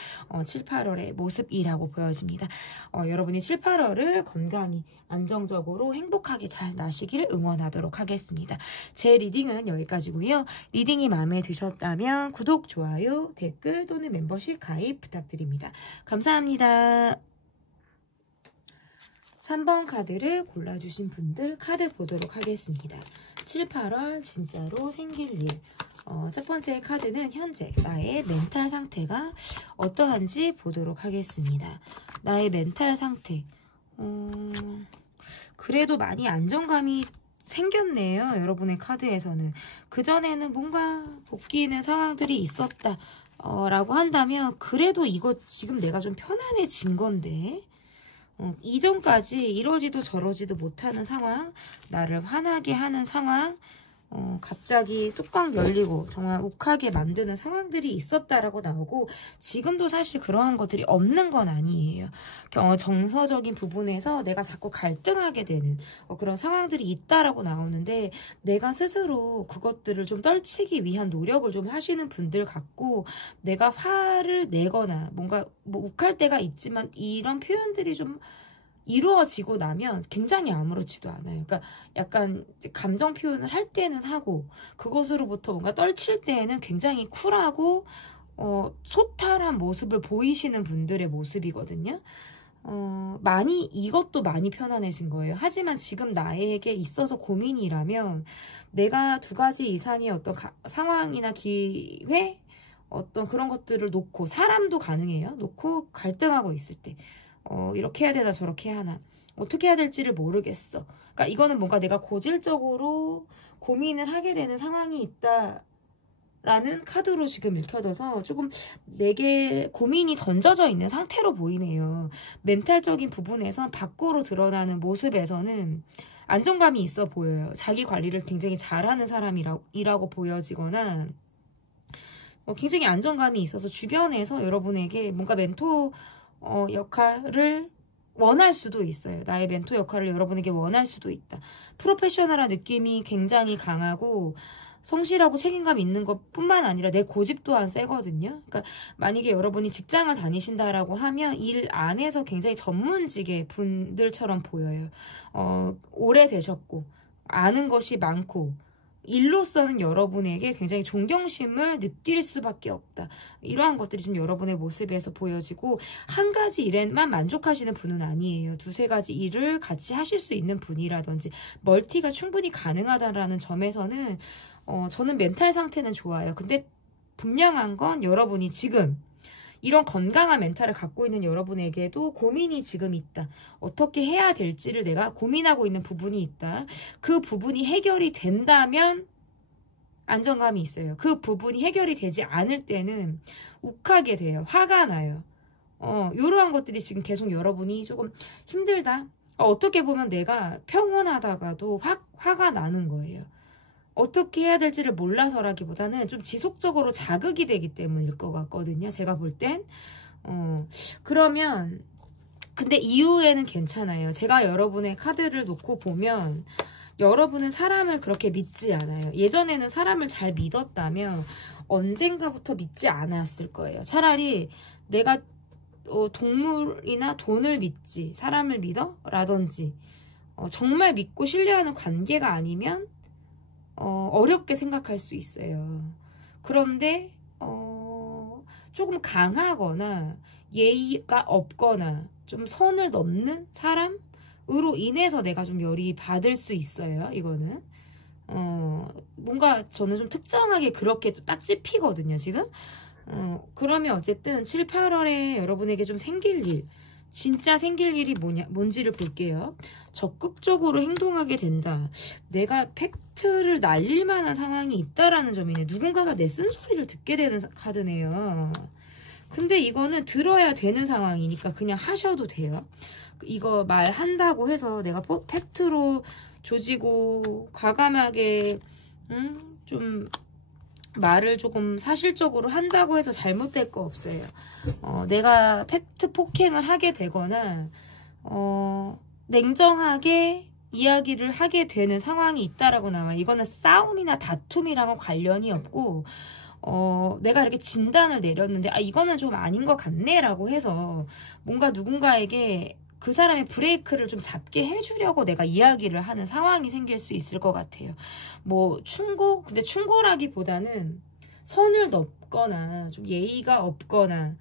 7, 8월의 모습이라고 보여집니다. 여러분이 7, 8월을 건강히 안정적으로 행복하게 잘 나시길 응원하도록 하겠습니다. 제 리딩은 여기까지고요. 리딩이 마음에 드셨다면 구독, 좋아요, 댓글 또는 멤버십 가입 부탁드립니다. 감사합니다. 3번 카드를 골라주신 분들 카드 보도록 하겠습니다. 7, 8월 진짜로 생길 일. 첫 번째 카드는 현재 나의 멘탈 상태가 어떠한지 보도록 하겠습니다. 나의 멘탈 상태. 그래도 많이 안정감이 생겼네요. 여러분의 카드에서는. 그전에는 뭔가 복귀는 상황들이 있었다. 라고 한다면 그래도 이거 지금 내가 좀 편안해진 건데 이전까지 이러지도 저러지도 못하는 상황, 나를 화나게 하는 상황, 갑자기 뚜껑 열리고 정말 욱하게 만드는 상황들이 있었다라고 나오고 지금도 사실 그러한 것들이 없는 건 아니에요. 정서적인 부분에서 내가 자꾸 갈등하게 되는 그런 상황들이 있다라고 나오는데 내가 스스로 그것들을 좀 떨치기 위한 노력을 좀 하시는 분들 같고 내가 화를 내거나 뭔가 뭐 욱할 때가 있지만 이런 표현들이 좀 이루어지고 나면 굉장히 아무렇지도 않아요. 그러니까 약간 감정 표현을 할 때는 하고 그것으로부터 뭔가 떨칠 때에는 굉장히 쿨하고 소탈한 모습을 보이시는 분들의 모습이거든요. 이것도 많이 편안해진 거예요. 하지만 지금 나에게 있어서 고민이라면 내가 2가지 이상의 어떤 상황이나 기회 어떤 그런 것들을 놓고 사람도 가능해요. 놓고 갈등하고 있을 때 이렇게 해야 되나 저렇게 해야 하나 어떻게 해야 될지를 모르겠어. 그러니까 이거는 뭔가 내가 고질적으로 고민을 하게 되는 상황이 있다라는 카드로 지금 읽혀져서 조금 내게 고민이 던져져 있는 상태로 보이네요. 멘탈적인 부분에서 밖으로 드러나는 모습에서는 안정감이 있어 보여요. 자기 관리를 굉장히 잘하는 사람이라고 보여지거나 굉장히 안정감이 있어서 주변에서 여러분에게 뭔가 멘토 역할을 원할 수도 있어요. 나의 멘토 역할을 여러분에게 원할 수도 있다. 프로페셔널한 느낌이 굉장히 강하고 성실하고 책임감 있는 것뿐만 아니라 내 고집 또한 세거든요. 그러니까 만약에 여러분이 직장을 다니신다라고 하면 일 안에서 굉장히 전문직의 분들처럼 보여요. 오래되셨고 아는 것이 많고 일로서는 여러분에게 굉장히 존경심을 느낄 수밖에 없다. 이러한 것들이 지금 여러분의 모습에서 보여지고 한 가지 일에만 만족하시는 분은 아니에요. 2-3가지 일을 같이 하실 수 있는 분이라든지 멀티가 충분히 가능하다라는 점에서는 저는 멘탈 상태는 좋아요. 근데 분명한 건 여러분이 지금 이런 건강한 멘탈을 갖고 있는 여러분에게도 고민이 지금 있다. 어떻게 해야 될지를 내가 고민하고 있는 부분이 있다. 그 부분이 해결이 된다면 안정감이 있어요. 그 부분이 해결이 되지 않을 때는 욱하게 돼요. 화가 나요. 이러한 것들이 지금 계속 여러분이 조금 힘들다. 어떻게 보면 내가 평온하다가도 화가 나는 거예요. 어떻게 해야 될지를 몰라서라기보다는 좀 지속적으로 자극이 되기 때문일 것 같거든요. 제가 볼 땐. 그러면 근데 이후에는 괜찮아요. 제가 여러분의 카드를 놓고 보면 여러분은 사람을 그렇게 믿지 않아요. 예전에는 사람을 잘 믿었다면 언젠가부터 믿지 않았을 거예요. 차라리 내가 동물이나 돈을 믿지 사람을 믿어? 라든지 정말 믿고 신뢰하는 관계가 아니면 어렵게 생각할 수 있어요. 그런데 조금 강하거나 예의가 없거나 좀 선을 넘는 사람으로 인해서 내가 좀 열이 받을 수 있어요. 이거는 뭔가 저는 좀 특정하게 그렇게 딱 찝히거든요. 지금 그러면 어쨌든 7, 8월에 여러분에게 좀 생길 일, 진짜 생길 일이 뭔지를 볼게요. 적극적으로 행동하게 된다. 내가 팩트를 날릴 만한 상황이 있다라는 점이네. 누군가가 내 쓴소리를 듣게 되는 카드네요. 근데 이거는 들어야 되는 상황이니까 그냥 하셔도 돼요. 이거 말한다고 해서 내가 팩트로 조지고 과감하게 좀 말을 조금 사실적으로 한다고 해서 잘못될 거 없어요. 내가 팩트 폭행을 하게 되거나 냉정하게 이야기를 하게 되는 상황이 있다라고 나와요. 이거는 싸움이나 다툼이랑은 관련이 없고 내가 이렇게 진단을 내렸는데 이거는 좀 아닌 것 같네 라고 해서 뭔가 누군가에게 그 사람의 브레이크를 좀 잡게 해주려고 내가 이야기를 하는 상황이 생길 수 있을 것 같아요. 뭐 충고? 근데 충고라기보다는 선을 넘거나 좀 예의가 없거나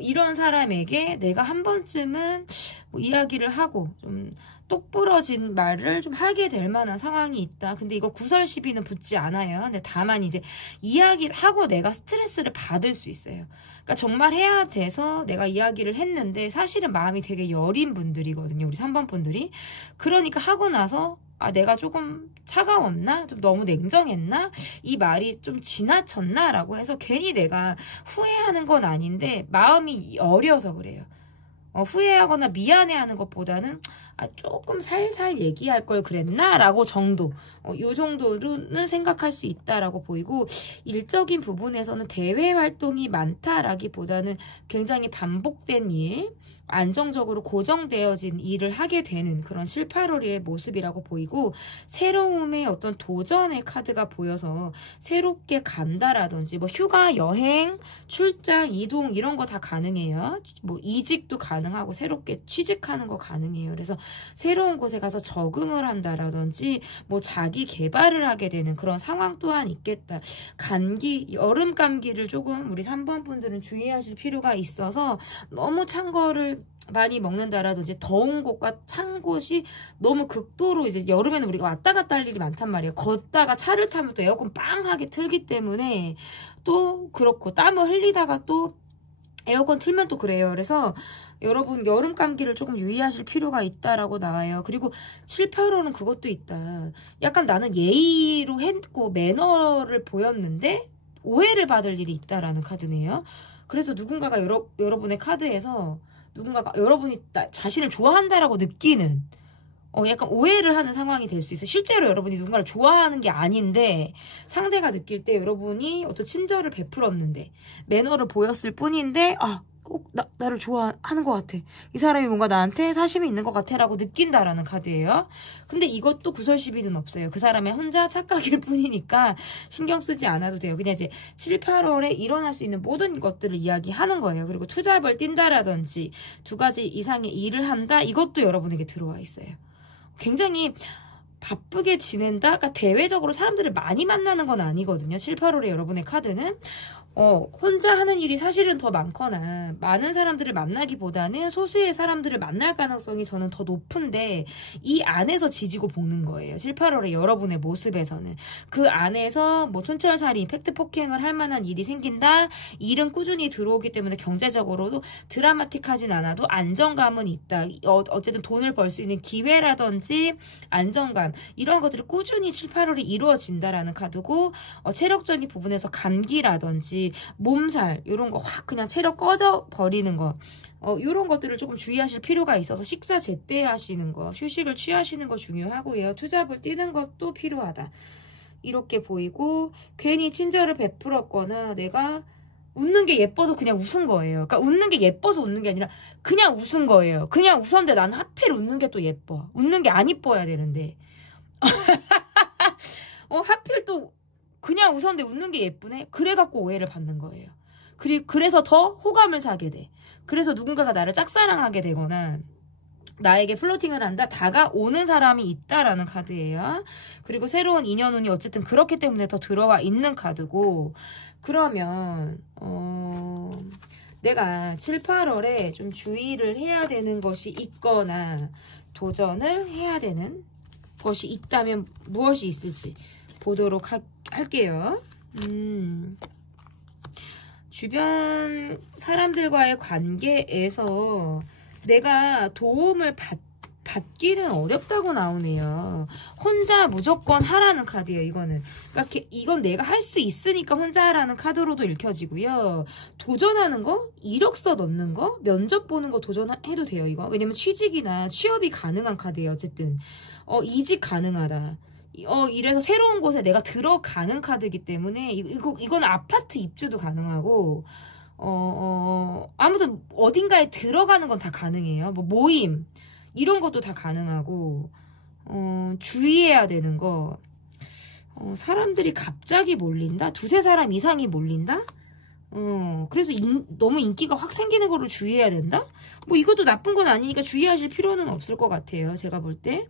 이런 사람에게 내가 한 번쯤은 뭐 이야기를 하고 좀 똑부러진 말을 좀 하게 될 만한 상황이 있다. 근데 이거 구설 시비는 붙지 않아요. 근데 다만 이제 이야기를 하고 내가 스트레스를 받을 수 있어요. 그러니까 정말 해야 돼서 내가 이야기를 했는데 사실은 마음이 되게 여린 분들이거든요. 우리 3번 분들이. 그러니까 하고 나서 내가 조금 차가웠나? 좀 너무 냉정했나? 이 말이 좀 지나쳤나? 라고 해서 괜히 내가 후회하는 건 아닌데 마음이 여려서 그래요. 후회하거나 미안해하는 것보다는 조금 살살 얘기할 걸 그랬나? 라고 정도. 요 정도는 생각할 수 있다라고 보이고 일적인 부분에서는 대외 활동이 많다라기보다는 굉장히 반복된 일, 안정적으로 고정되어진 일을 하게 되는 그런 7, 8월의 모습이라고 보이고 새로움의 어떤 도전의 카드가 보여서 새롭게 간다라든지 뭐 휴가, 여행, 출장, 이동 이런 거 다 가능해요. 뭐 이직도 가능하고 새롭게 취직하는 거 가능해요. 그래서 새로운 곳에 가서 적응을 한다라든지 뭐 자기 개발을 하게 되는 그런 상황 또한 있겠다. 감기, 여름 감기를 조금 우리 3번 분들은 주의하실 필요가 있어서 너무 찬 거를 많이 먹는다라든지 더운 곳과 찬 곳이 너무 극도로 이제 여름에는 우리가 왔다 갔다 할 일이 많단 말이에요. 걷다가 차를 타면 또 에어컨 빵하게 틀기 때문에 또 그렇고 땀을 흘리다가 또 에어컨 틀면 또 그래요. 그래서 여러분 여름 감기를 조금 유의하실 필요가 있다라고 나와요. 그리고 7, 8월은 그것도 있다. 약간 나는 예의로 했고 매너를 보였는데 오해를 받을 일이 있다라는 카드네요. 그래서 누군가가 여러분의 카드에서 누군가가 여러분이 자신을 좋아한다라고 느끼는 약간 오해를 하는 상황이 될 수 있어요. 실제로 여러분이 누군가를 좋아하는 게 아닌데 상대가 느낄 때 여러분이 어떤 친절을 베풀었는데 매너를 보였을 뿐인데 나를 좋아하는 것 같아. 이 사람이 뭔가 나한테 사심이 있는 것 같아 라고 느낀다라는 카드예요. 근데 이것도 구설 시비는 없어요. 그 사람의 혼자 착각일 뿐이니까 신경 쓰지 않아도 돼요. 그냥 이제 7, 8월에 일어날 수 있는 모든 것들을 이야기하는 거예요. 그리고 투잡을 뛴다라든지 2가지 이상의 일을 한다. 이것도 여러분에게 들어와 있어요. 굉장히 바쁘게 지낸다? 그러니까 대외적으로 사람들을 많이 만나는 건 아니거든요. 7, 8월에 여러분의 카드는 혼자 하는 일이 사실은 더 많거나 많은 사람들을 만나기보다는 소수의 사람들을 만날 가능성이 저는 더 높은데 이 안에서 지지고 볶는 거예요. 7, 8월에 여러분의 모습에서는 그 안에서 뭐 촌철살인, 팩트 폭행을 할 만한 일이 생긴다. 일은 꾸준히 들어오기 때문에 경제적으로도 드라마틱하진 않아도 안정감은 있다. 어쨌든 돈을 벌 수 있는 기회라든지 안정감 이런 것들이 꾸준히 7, 8월이 이루어진다라는 카드고 체력적인 부분에서 감기라든지 피로라든지 몸살 이런 거 확 그냥 체력 꺼져 버리는 거 이런 것들을 조금 주의하실 필요가 있어서 식사 제때 하시는 거, 휴식을 취하시는 거 중요하고요. 투잡을 뛰는 것도 필요하다. 이렇게 보이고 괜히 친절을 베풀었거나 내가 웃는 게 예뻐서 그냥 웃은 거예요. 그러니까 웃는 게 예뻐서 웃는 게 아니라 그냥 웃은 거예요. 그냥 웃었는데 난 하필 웃는 게 또 예뻐. 웃는 게 안 이뻐야 되는데 하필 또 그냥 웃었는데 웃는 게 예쁘네? 그래갖고 오해를 받는 거예요. 그래서 더 호감을 사게 돼. 그래서 누군가가 나를 짝사랑하게 되거나 나에게 플러팅을 한다, 다가오는 사람이 있다라는 카드예요. 그리고 새로운 인연운이 어쨌든 그렇기 때문에 더 들어와 있는 카드고, 그러면 내가 7, 8월에 좀 주의를 해야 되는 것이 있거나 도전을 해야 되는 것이 있다면 무엇이 있을지 보도록 할게요. 주변 사람들과의 관계에서 내가 도움을 받기는 어렵다고 나오네요. 혼자 무조건 하라는 카드예요, 이거는. 그러니까 이건 내가 할 수 있으니까 혼자 하라는 카드로도 읽혀지고요. 도전하는 거, 이력서 넣는 거, 면접 보는 거 도전해도 돼요, 이거. 왜냐면 취직이나 취업이 가능한 카드예요, 어쨌든. 이직 가능하다. 이래서 새로운 곳에 내가 들어가는 카드이기 때문에 이건 아파트 입주도 가능하고 아무튼 어딘가에 들어가는 건 다 가능해요. 뭐 모임 이런 것도 다 가능하고 주의해야 되는 거 사람들이 갑자기 몰린다? 두세 사람 이상이 몰린다? 그래서 너무 인기가 확 생기는 거를 주의해야 된다? 뭐 이것도 나쁜 건 아니니까 주의하실 필요는 없을 것 같아요. 제가 볼 때.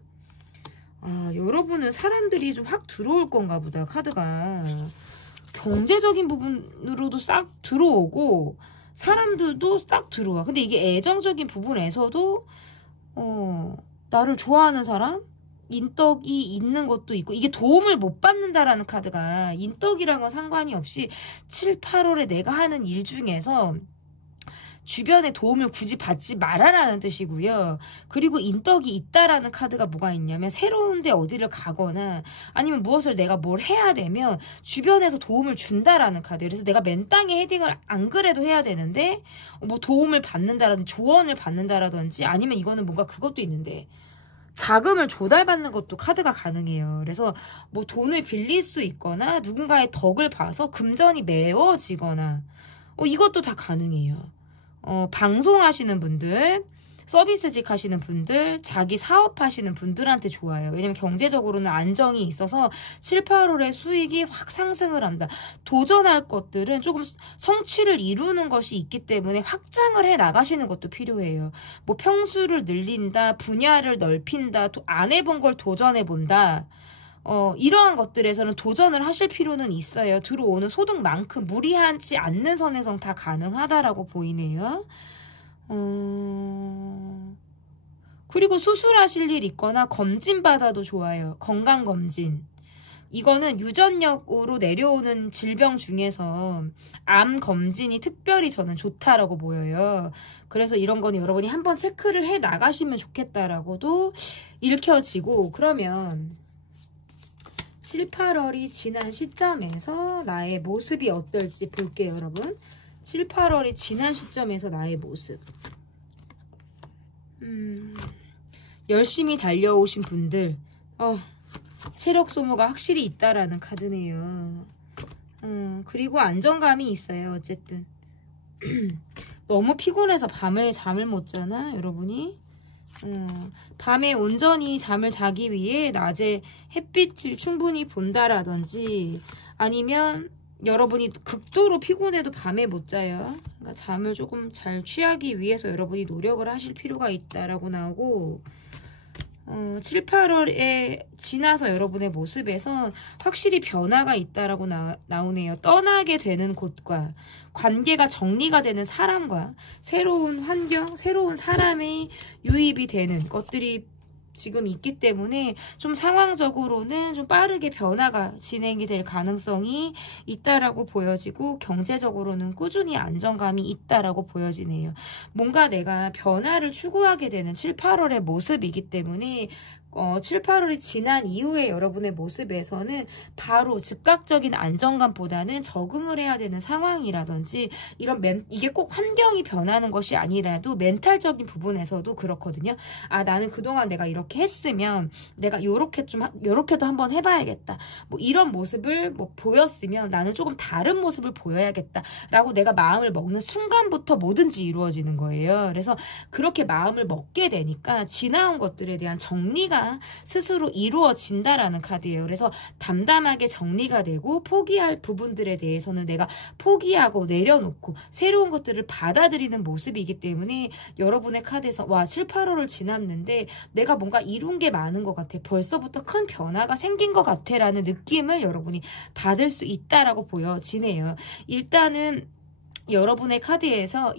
여러분은 사람들이 좀 확 들어올 건가 보다, 카드가. 경제적인 부분으로도 싹 들어오고, 사람들도 싹 들어와. 근데 이게 애정적인 부분에서도, 나를 좋아하는 사람? 인덕이 있는 것도 있고, 이게 도움을 못 받는다라는 카드가, 인덕이랑은 상관이 없이 7, 8월에 내가 하는 일 중에서, 주변에 도움을 굳이 받지 말아라는 뜻이고요. 그리고 인덕이 있다라는 카드가 뭐가 있냐면 새로운 데 어디를 가거나 아니면 무엇을 내가 뭘 해야 되면 주변에서 도움을 준다라는 카드예요. 그래서 내가 맨 땅에 헤딩을 안 그래도 해야 되는데 뭐 도움을 받는다라든지 조언을 받는다라든지 아니면 이거는 뭔가 그것도 있는데 자금을 조달받는 것도 카드가 가능해요. 그래서 뭐 돈을 빌릴 수 있거나 누군가의 덕을 봐서 금전이 메워지거나 이것도 다 가능해요. 방송하시는 분들, 서비스직 하시는 분들, 자기 사업하시는 분들한테 좋아요. 왜냐면 경제적으로는 안정이 있어서 7, 8월에 수익이 확 상승을 한다. 도전할 것들은 조금 성취를 이루는 것이 있기 때문에 확장을 해 나가시는 것도 필요해요. 뭐 평수를 늘린다, 분야를 넓힌다, 안 해본 걸 도전해 본다. 이러한 것들에서는 도전을 하실 필요는 있어요. 들어오는 소득만큼 무리하지 않는 선에선 다 가능하다라고 보이네요. 그리고 수술하실 일 있거나 검진받아도 좋아요. 건강검진. 이거는 유전력으로 내려오는 질병 중에서 암 검진이 특별히 저는 좋다라고 보여요. 그래서 이런 거는 여러분이 한번 체크를 해 나가시면 좋겠다라고도 읽혀지고 그러면 7, 8월이 지난 시점에서 나의 모습이 어떨지 볼게요, 여러분. 7, 8월이 지난 시점에서 나의 모습. 열심히 달려오신 분들, 체력 소모가 확실히 있다라는 카드네요. 그리고 안정감이 있어요, 어쨌든. 너무 피곤해서 밤에 잠을 못 자나, 여러분이? 밤에 온전히 잠을 자기 위해 낮에 햇빛을 충분히 본다라든지 아니면 여러분이 극도로 피곤해도 밤에 못 자요. 그러니까 잠을 조금 잘 취하기 위해서 여러분이 노력을 하실 필요가 있다라고 나오고 7, 8월에 지나서 여러분의 모습에서 확실히 변화가 있다라고 나오네요. 떠나게 되는 곳과 관계가 정리가 되는 사람과 새로운 환경, 새로운 사람의 유입이 되는 것들이 지금 있기 때문에 좀 상황적으로는 좀 빠르게 변화가 진행이 될 가능성이 있다라고 보여지고 경제적으로는 꾸준히 안정감이 있다라고 보여지네요. 뭔가 내가 변화를 추구하게 되는 7, 8월의 모습이기 때문에 7, 8월이 지난 이후에 여러분의 모습에서는 바로 즉각적인 안정감보다는 적응을 해야 되는 상황이라든지 이게 꼭 환경이 변하는 것이 아니라도 멘탈적인 부분에서도 그렇거든요. 아, 나는 그동안 내가 이렇게 했으면 내가 요렇게도 한번 해봐야겠다. 뭐 이런 모습을 뭐 보였으면 나는 조금 다른 모습을 보여야겠다. 라고 내가 마음을 먹는 순간부터 뭐든지 이루어지는 거예요. 그래서 그렇게 마음을 먹게 되니까 지나온 것들에 대한 정리가 스스로 이루어진다라는 카드예요. 그래서 담담하게 정리가 되고 포기할 부분들에 대해서는 내가 포기하고 내려놓고 새로운 것들을 받아들이는 모습이기 때문에 여러분의 카드에서 와 7, 8월을 지났는데 내가 뭔가 이룬 게 많은 것 같아. 벌써부터 큰 변화가 생긴 것 같아 라는 느낌을 여러분이 받을 수 있다라고 보여지네요. 일단은 여러분의 카드에서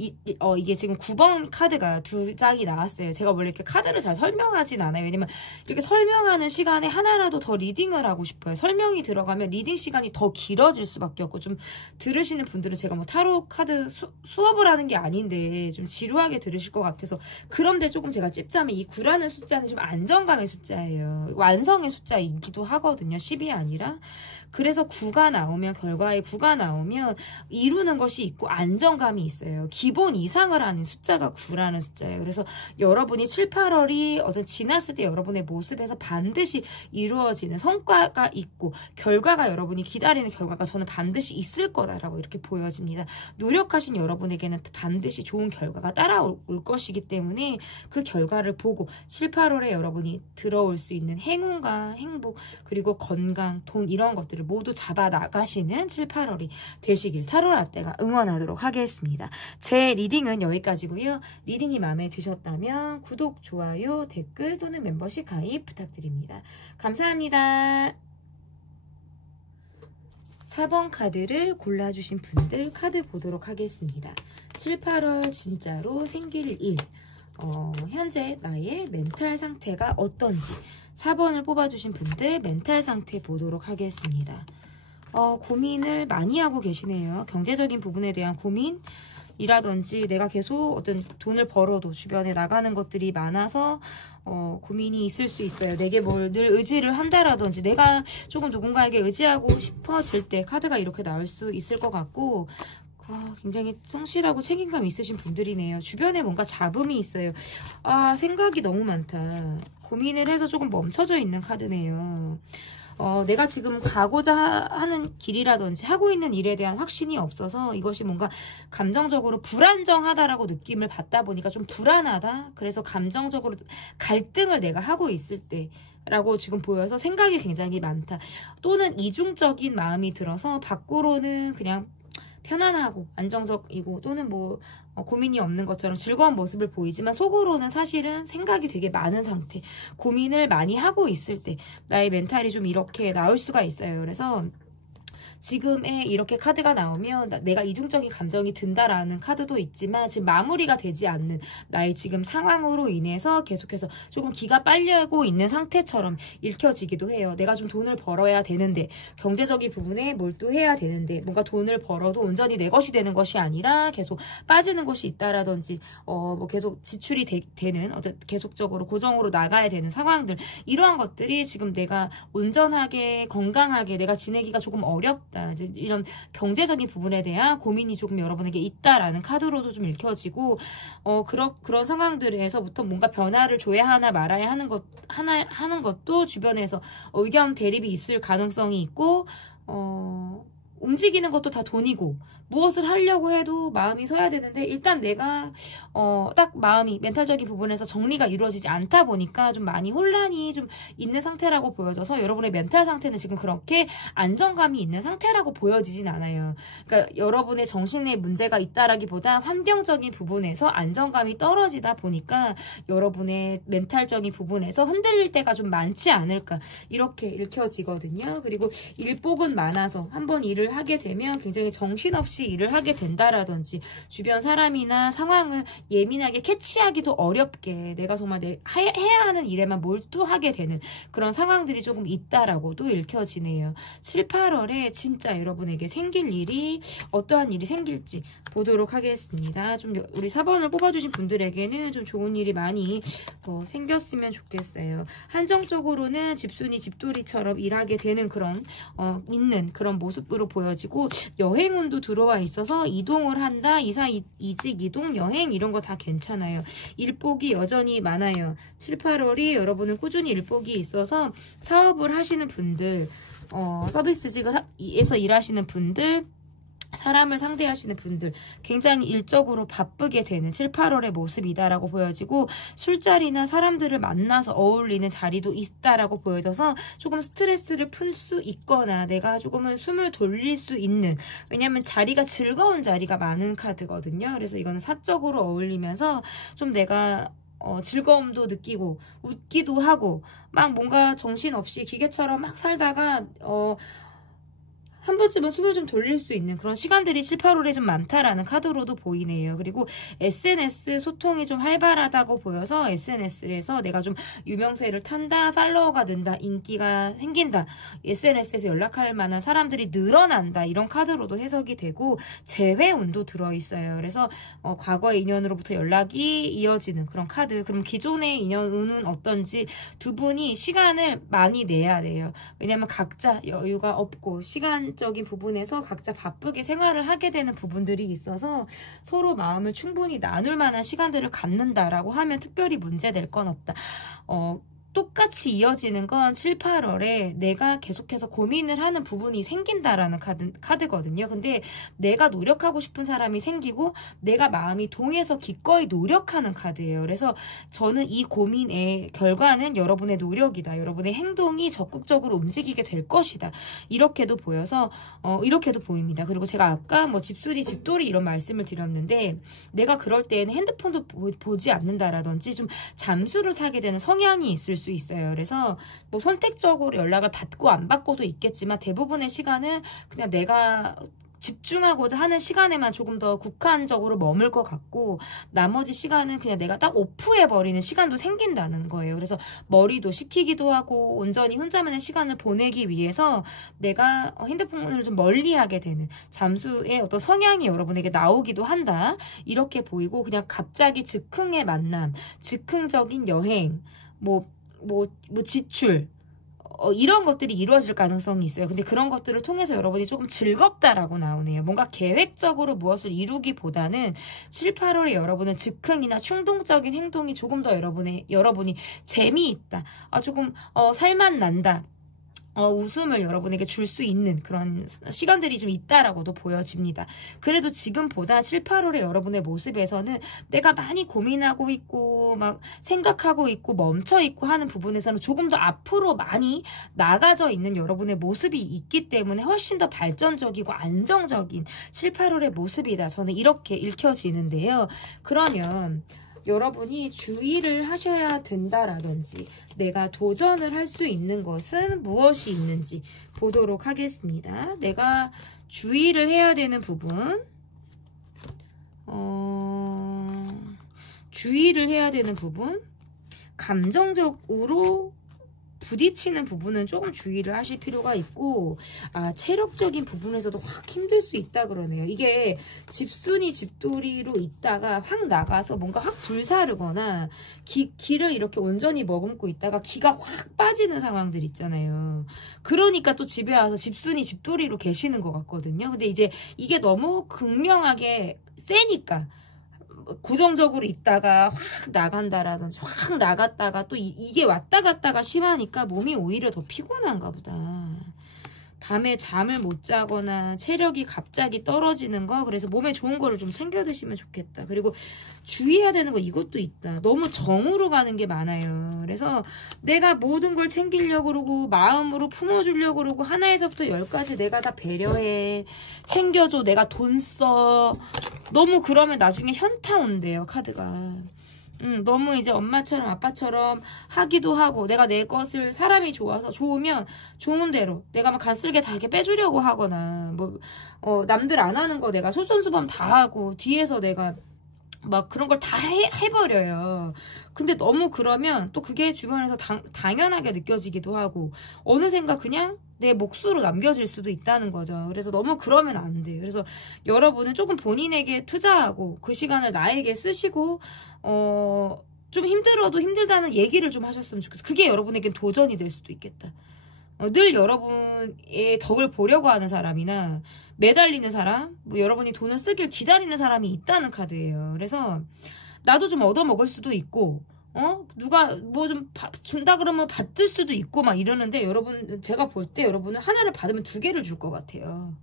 이게 지금 9번 카드가 2장이 나왔어요. 제가 원래 이렇게 카드를 잘 설명하진 않아요. 왜냐면 이렇게 설명하는 시간에 하나라도 더 리딩을 하고 싶어요. 설명이 들어가면 리딩 시간이 더 길어질 수밖에 없고 좀 들으시는 분들은 제가 뭐 타로 카드 수업을 하는 게 아닌데 좀 지루하게 들으실 것 같아서 그런데 조금 제가 찝자면 이 9라는 숫자는 좀 안정감의 숫자예요. 완성의 숫자이기도 하거든요. 10이 아니라. 그래서 9가 나오면 결과에 9가 나오면 이루는 것이 있고 안정감이 있어요. 기본 이상을 하는 숫자가 9라는 숫자예요. 그래서 여러분이 7, 8월이 지났을 때 여러분의 모습에서 반드시 이루어지는 성과가 있고 결과가 여러분이 기다리는 결과가 저는 반드시 있을 거다라고 이렇게 보여집니다. 노력하신 여러분에게는 반드시 좋은 결과가 따라올 것이기 때문에 그 결과를 보고 7, 8월에 여러분이 들어올 수 있는 행운과 행복 그리고 건강, 돈 이런 것들을 모두 잡아 나가시는 7, 8월이 되시길 타로라떼가 응원하도록 하겠습니다. 제 리딩은 여기까지고요. 리딩이 마음에 드셨다면 구독, 좋아요, 댓글 또는 멤버십 가입 부탁드립니다. 감사합니다. 4번 카드를 골라주신 분들 카드 보도록 하겠습니다. 7, 8월 진짜로 생길 일 현재 나의 멘탈 상태가 어떤지 4번을 뽑아주신 분들 멘탈 상태 보도록 하겠습니다. 고민을 많이 하고 계시네요. 경제적인 부분에 대한 고민이라든지 내가 계속 어떤 돈을 벌어도 주변에 나가는 것들이 많아서 고민이 있을 수 있어요. 내게 뭘 늘 의지를 한다라든지 내가 조금 누군가에게 의지하고 싶어질 때 카드가 이렇게 나올 수 있을 것 같고 굉장히 성실하고 책임감 있으신 분들이네요. 주변에 뭔가 잡음이 있어요. 생각이 너무 많다. 고민을 해서 조금 멈춰져 있는 카드네요. 내가 지금 가고자 하는 길이라든지 하고 있는 일에 대한 확신이 없어서 이것이 뭔가 감정적으로 불안정하다라고 느낌을 받다 보니까 좀 불안하다. 그래서 감정적으로 갈등을 내가 하고 있을 때 라고 지금 보여서 생각이 굉장히 많다. 또는 이중적인 마음이 들어서 밖으로는 그냥 편안하고 안정적이고 또는 뭐 고민이 없는 것처럼 즐거운 모습을 보이지만 속으로는 사실은 생각이 되게 많은 상태, 고민을 많이 하고 있을 때 나의 멘탈이 좀 이렇게 나올 수가 있어요. 그래서 지금에 이렇게 카드가 나오면 내가 이중적인 감정이 든다라는 카드도 있지만 지금 마무리가 되지 않는 나의 지금 상황으로 인해서 계속해서 조금 기가 빨려고 있는 상태처럼 읽혀지기도 해요. 내가 좀 돈을 벌어야 되는데 경제적인 부분에 몰두해야 되는데 뭔가 돈을 벌어도 온전히 내 것이 되는 것이 아니라 계속 빠지는 것이 있다라든지 뭐 계속 지출이 되는 계속적으로 고정으로 나가야 되는 상황들 이러한 것들이 지금 내가 온전하게 건강하게 내가 지내기가 조금 어렵다. 이제 이런 경제적인 부분에 대한 고민이 조금 여러분에게 있다라는 카드로도 좀 읽혀지고 그런 상황들에서부터 뭔가 변화를 줘야 하나 말아야 하는 것도 주변에서 의견 대립이 있을 가능성이 있고 움직이는 것도 다 돈이고 무엇을 하려고 해도 마음이 서야 되는데 일단 내가 딱 마음이 멘탈적인 부분에서 정리가 이루어지지 않다 보니까 좀 많이 혼란이 좀 있는 상태라고 보여져서 여러분의 멘탈 상태는 지금 그렇게 안정감이 있는 상태라고 보여지진 않아요. 그러니까 여러분의 정신에 문제가 있다라기보다 환경적인 부분에서 안정감이 떨어지다 보니까 여러분의 멘탈적인 부분에서 흔들릴 때가 좀 많지 않을까 이렇게 읽혀지거든요. 그리고 일복은 많아서 한번 일을 일을 하게 되면 굉장히 정신없이 일을 하게 된다라든지 주변 사람이나 상황을 예민하게 캐치하기도 어렵게 내가 정말 해야 하는 일에만 몰두하게 되는 그런 상황들이 조금 있다라고도 읽혀지네요. 7, 8월에 진짜 여러분에게 생길 일이 어떠한 일이 생길지 보도록 하겠습니다. 좀 우리 4번을 뽑아주신 분들에게는 좀 좋은 일이 많이 생겼으면 좋겠어요. 한정적으로는 집순이 집돌이처럼 일하게 되는 그런 있는 그런 모습으로 보여지고 여행운도 들어와 있어서 이동을 한다. 이직, 이동, 여행 이런 거 다 괜찮아요. 일복이 여전히 많아요. 7, 8월이 여러분은 꾸준히 일복이 있어서 사업을 하시는 분들, 서비스직에서 일하시는 분들, 사람을 상대하시는 분들 굉장히 일적으로 바쁘게 되는 7, 8월의 모습이다라고 보여지고 술자리나 사람들을 만나서 어울리는 자리도 있다라고 보여져서 조금 스트레스를 풀 수 있거나 내가 조금은 숨을 돌릴 수 있는 왜냐하면 자리가 즐거운 자리가 많은 카드거든요. 그래서 이거는 사적으로 어울리면서 좀 내가 즐거움도 느끼고 웃기도 하고 막 뭔가 정신없이 기계처럼 막 살다가 한 번쯤은 숨을 좀 돌릴 수 있는 그런 시간들이 7, 8월에 좀 많다라는 카드로도 보이네요. 그리고 SNS 소통이 좀 활발하다고 보여서 SNS에서 내가 좀 유명세를 탄다, 팔로워가 는다, 인기가 생긴다, SNS에서 연락할 만한 사람들이 늘어난다 이런 카드로도 해석이 되고 재회운도 들어있어요. 그래서 과거의 인연으로부터 연락이 이어지는 그런 카드. 그럼 기존의 인연운은 어떤지 두 분이 시간을 많이 내야 돼요. 왜냐하면 각자 여유가 없고 적인 부분에서 각자 바쁘게 생활을 하게 되는 부분들이 있어서 서로 마음을 충분히 나눌 만한 시간들을 갖는다라고 하면 특별히 문제될 건 없다. 똑같이 이어지는 건 7, 8월에 내가 계속해서 고민을 하는 부분이 생긴다라는 카드거든요. 근데 내가 노력하고 싶은 사람이 생기고 내가 마음이 동해서 기꺼이 노력하는 카드예요. 그래서 저는 이 고민의 결과는 여러분의 노력이다. 여러분의 행동이 적극적으로 움직이게 될 것이다. 이렇게도 보여서 이렇게도 보입니다. 그리고 제가 아까 집수리, 집돌이 이런 말씀을 드렸는데 내가 그럴 때에는 핸드폰도 보지 않는다라든지 좀 잠수를 타게 되는 성향이 있을 수 있어요. 그래서 선택적으로 연락을 받고 안 받고도 있겠지만 대부분의 시간은 그냥 내가 집중하고자 하는 시간에만 조금 더 국한적으로 머물 것 같고 나머지 시간은 그냥 내가 딱 오프해버리는 시간도 생긴다는 거예요. 그래서 머리도 식히기도 하고 온전히 혼자만의 시간을 보내기 위해서 내가 핸드폰을 좀 멀리하게 되는 잠수의 어떤 성향이 여러분에게 나오기도 한다. 이렇게 보이고 그냥 갑자기 즉흥의 만남, 즉흥적인 여행, 지출 이런 것들이 이루어질 가능성이 있어요. 근데 그런 것들을 통해서 여러분이 조금 즐겁다라고 나오네요. 뭔가 계획적으로 무엇을 이루기보다는 7, 8월에 여러분은 즉흥이나 충동적인 행동이 조금 더 여러분이 재미있다. 조금 살맛 난다. 웃음을 여러분에게 줄 수 있는 그런 시간들이 좀 있다라고도 보여집니다. 그래도 지금보다 7, 8월의 여러분의 모습에서는 내가 많이 고민하고 있고 막 생각하고 있고 멈춰 있고 하는 부분에서는 조금 더 앞으로 많이 나가져 있는 여러분의 모습이 있기 때문에 훨씬 더 발전적이고 안정적인 7, 8월의 모습이다. 저는 이렇게 읽혀지는데요. 그러면 여러분이 주의를 하셔야 된다라든지 내가 도전을 할 수 있는 것은 무엇이 있는지 보도록 하겠습니다. 내가 주의를 해야 되는 부분, 감정적으로 부딪히는 부분은 조금 주의를 하실 필요가 있고 체력적인 부분에서도 확 힘들 수 있다 그러네요. 이게 집순이 집돌이로 있다가 확 나가서 뭔가 확 불사르거나 기를 이렇게 온전히 머금고 있다가 기가 확 빠지는 상황들 있잖아요. 그러니까 또 집에 와서 집순이 집돌이로 계시는 것 같거든요. 근데 이제 이게 너무 극명하게 세니까 고정적으로 있다가 확 나간다라든지 확 나갔다가 또 이게 왔다 갔다가 심하니까 몸이 오히려 더 피곤한가 보다. 밤에 잠을 못 자거나 체력이 갑자기 떨어지는 거, 그래서 몸에 좋은 거를 좀 챙겨 드시면 좋겠다. 그리고 주의해야 되는 거 이것도 있다. 너무 정으로 가는 게 많아요. 그래서 내가 모든 걸 챙기려고 그러고 마음으로 품어주려고 그러고 하나에서부터 10까지 내가 다 배려해, 챙겨줘, 내가 돈 써. 너무 그러면 나중에 현타 온대요, 카드가. 너무 이제 엄마처럼 아빠처럼 하기도 하고 내가 내 것을 사람이 좋으면 좋은 대로 내가 막 간쓸게 다 이렇게 빼주려고 하거나 뭐 남들 안 하는 거 내가 솔선수범 다 하고 뒤에서 내가 막 그런 걸 다 해버려요. 근데 너무 그러면 또 그게 주변에서 당연하게 느껴지기도 하고 어느샌가 그냥 내 몫으로 남겨질 수도 있다는 거죠. 그래서 너무 그러면 안 돼요. 그래서 여러분은 조금 본인에게 투자하고 그 시간을 나에게 쓰시고 좀 힘들어도 힘들다는 얘기를 좀 하셨으면 좋겠어요. 그게 여러분에겐 도전이 될 수도 있겠다. 늘 여러분의 덕을 보려고 하는 사람이나 매달리는 사람, 뭐 여러분이 돈을 쓰길 기다리는 사람이 있다는 카드예요. 그래서 나도 좀 얻어먹을 수도 있고 누가 뭐 좀 준다 그러면 받을 수도 있고 막 이러는데 여러분 제가 볼 때 여러분은 하나를 받으면 2개를 줄 것 같아요.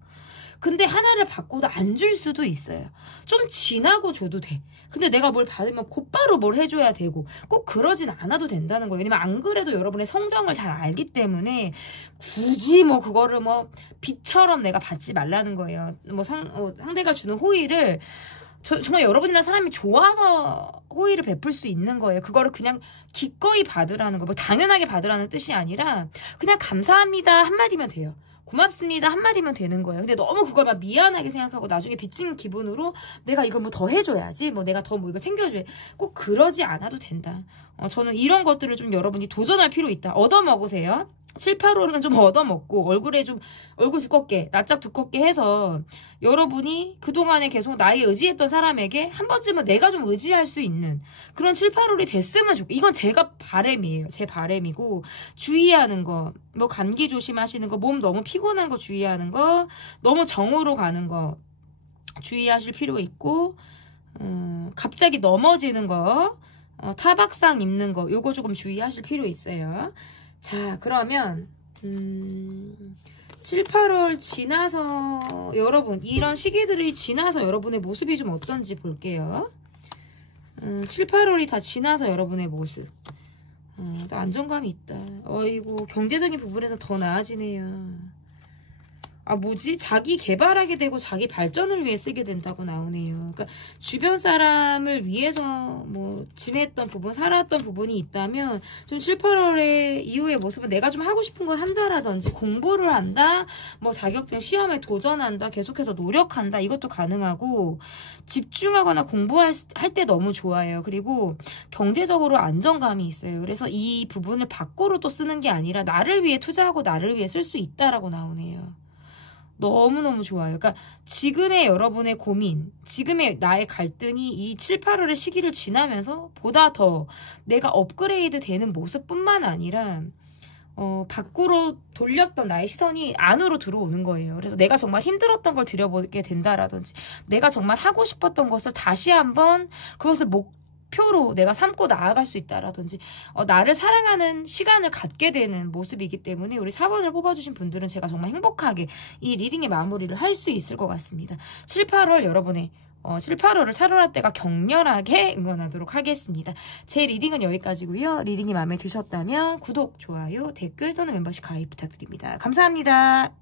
근데 하나를 받고도 안 줄 수도 있어요. 좀 지나고 줘도 돼. 근데 내가 뭘 받으면 곧바로 뭘 해줘야 되고 꼭 그러진 않아도 된다는 거예요. 왜냐면 안 그래도 여러분의 성정을 잘 알기 때문에 굳이 뭐 그거를 뭐 빚처럼 내가 받지 말라는 거예요. 뭐 상대가 주는 호의를 정말 여러분이랑 사람이 좋아서 호의를 베풀 수 있는 거예요. 그거를 그냥 기꺼이 받으라는 거. 뭐 당연하게 받으라는 뜻이 아니라 그냥 감사합니다 한마디면 돼요. 고맙습니다 한마디면 되는 거예요. 근데 너무 그걸 막 미안하게 생각하고 나중에 빚진 기분으로 내가 이걸 뭐 더 해줘야지 뭐 내가 더 뭐 이거 챙겨줘야 꼭 그러지 않아도 된다. 저는 이런 것들을 좀 여러분이 도전할 필요 있다. 얻어먹으세요. 7, 8월은 좀 얻어먹고 얼굴 두껍게 낯짝 두껍게 해서 여러분이 그동안에 계속 나에게 의지했던 사람에게 한 번쯤은 내가 좀 의지할 수 있는 그런 7, 8월이 됐으면 좋겠어요. 이건 제가 바람이에요. 제 바람이고 주의하는 거 뭐 감기 조심하시는 거 몸 너무 피곤한 거 주의하는 거 너무 정으로 가는 거 주의하실 필요 있고 갑자기 넘어지는 거 타박상 입는 거 요거 조금 주의하실 필요 있어요. 자 그러면 7, 8월 지나서 여러분 이런 시기들이 지나서 여러분의 모습이 좀 어떤지 볼게요. 7, 8월이 다 지나서 여러분의 모습 또 안정감이 있다. 어이구 경제적인 부분에서 더 나아지네요. 아 뭐지? 자기 개발하게 되고 자기 발전을 위해 쓰게 된다고 나오네요. 그러니까 주변 사람을 위해서 뭐 지냈던 부분, 살았던 부분이 있다면 좀 7, 8월의 이후의 모습은 내가 좀 하고 싶은 걸 한다라든지 공부를 한다, 뭐 자격증 시험에 도전한다, 계속해서 노력한다 이것도 가능하고 집중하거나 공부할 때 너무 좋아요. 그리고 경제적으로 안정감이 있어요. 그래서 이 부분을 밖으로 또 쓰는 게 아니라 나를 위해 투자하고 나를 위해 쓸 수 있다라고 나오네요. 너무너무 좋아요. 그러니까 지금의 여러분의 고민, 지금의 나의 갈등이 이 7, 8월의 시기를 지나면서 보다 더 내가 업그레이드 되는 모습뿐만 아니라 밖으로 돌렸던 나의 시선이 안으로 들어오는 거예요. 그래서 내가 정말 힘들었던 걸 들여보게 된다라든지 내가 정말 하고 싶었던 것을 다시 한번 그것을 목표로 내가 삼고 나아갈 수 있다라든지 나를 사랑하는 시간을 갖게 되는 모습이기 때문에 우리 4번을 뽑아주신 분들은 제가 정말 행복하게 이 리딩의 마무리를 할 수 있을 것 같습니다. 7, 8월 여러분의 7, 8월을 타로라 때가 격렬하게 응원하도록 하겠습니다. 제 리딩은 여기까지고요. 리딩이 마음에 드셨다면 구독, 좋아요, 댓글 또는 멤버십 가입 부탁드립니다. 감사합니다.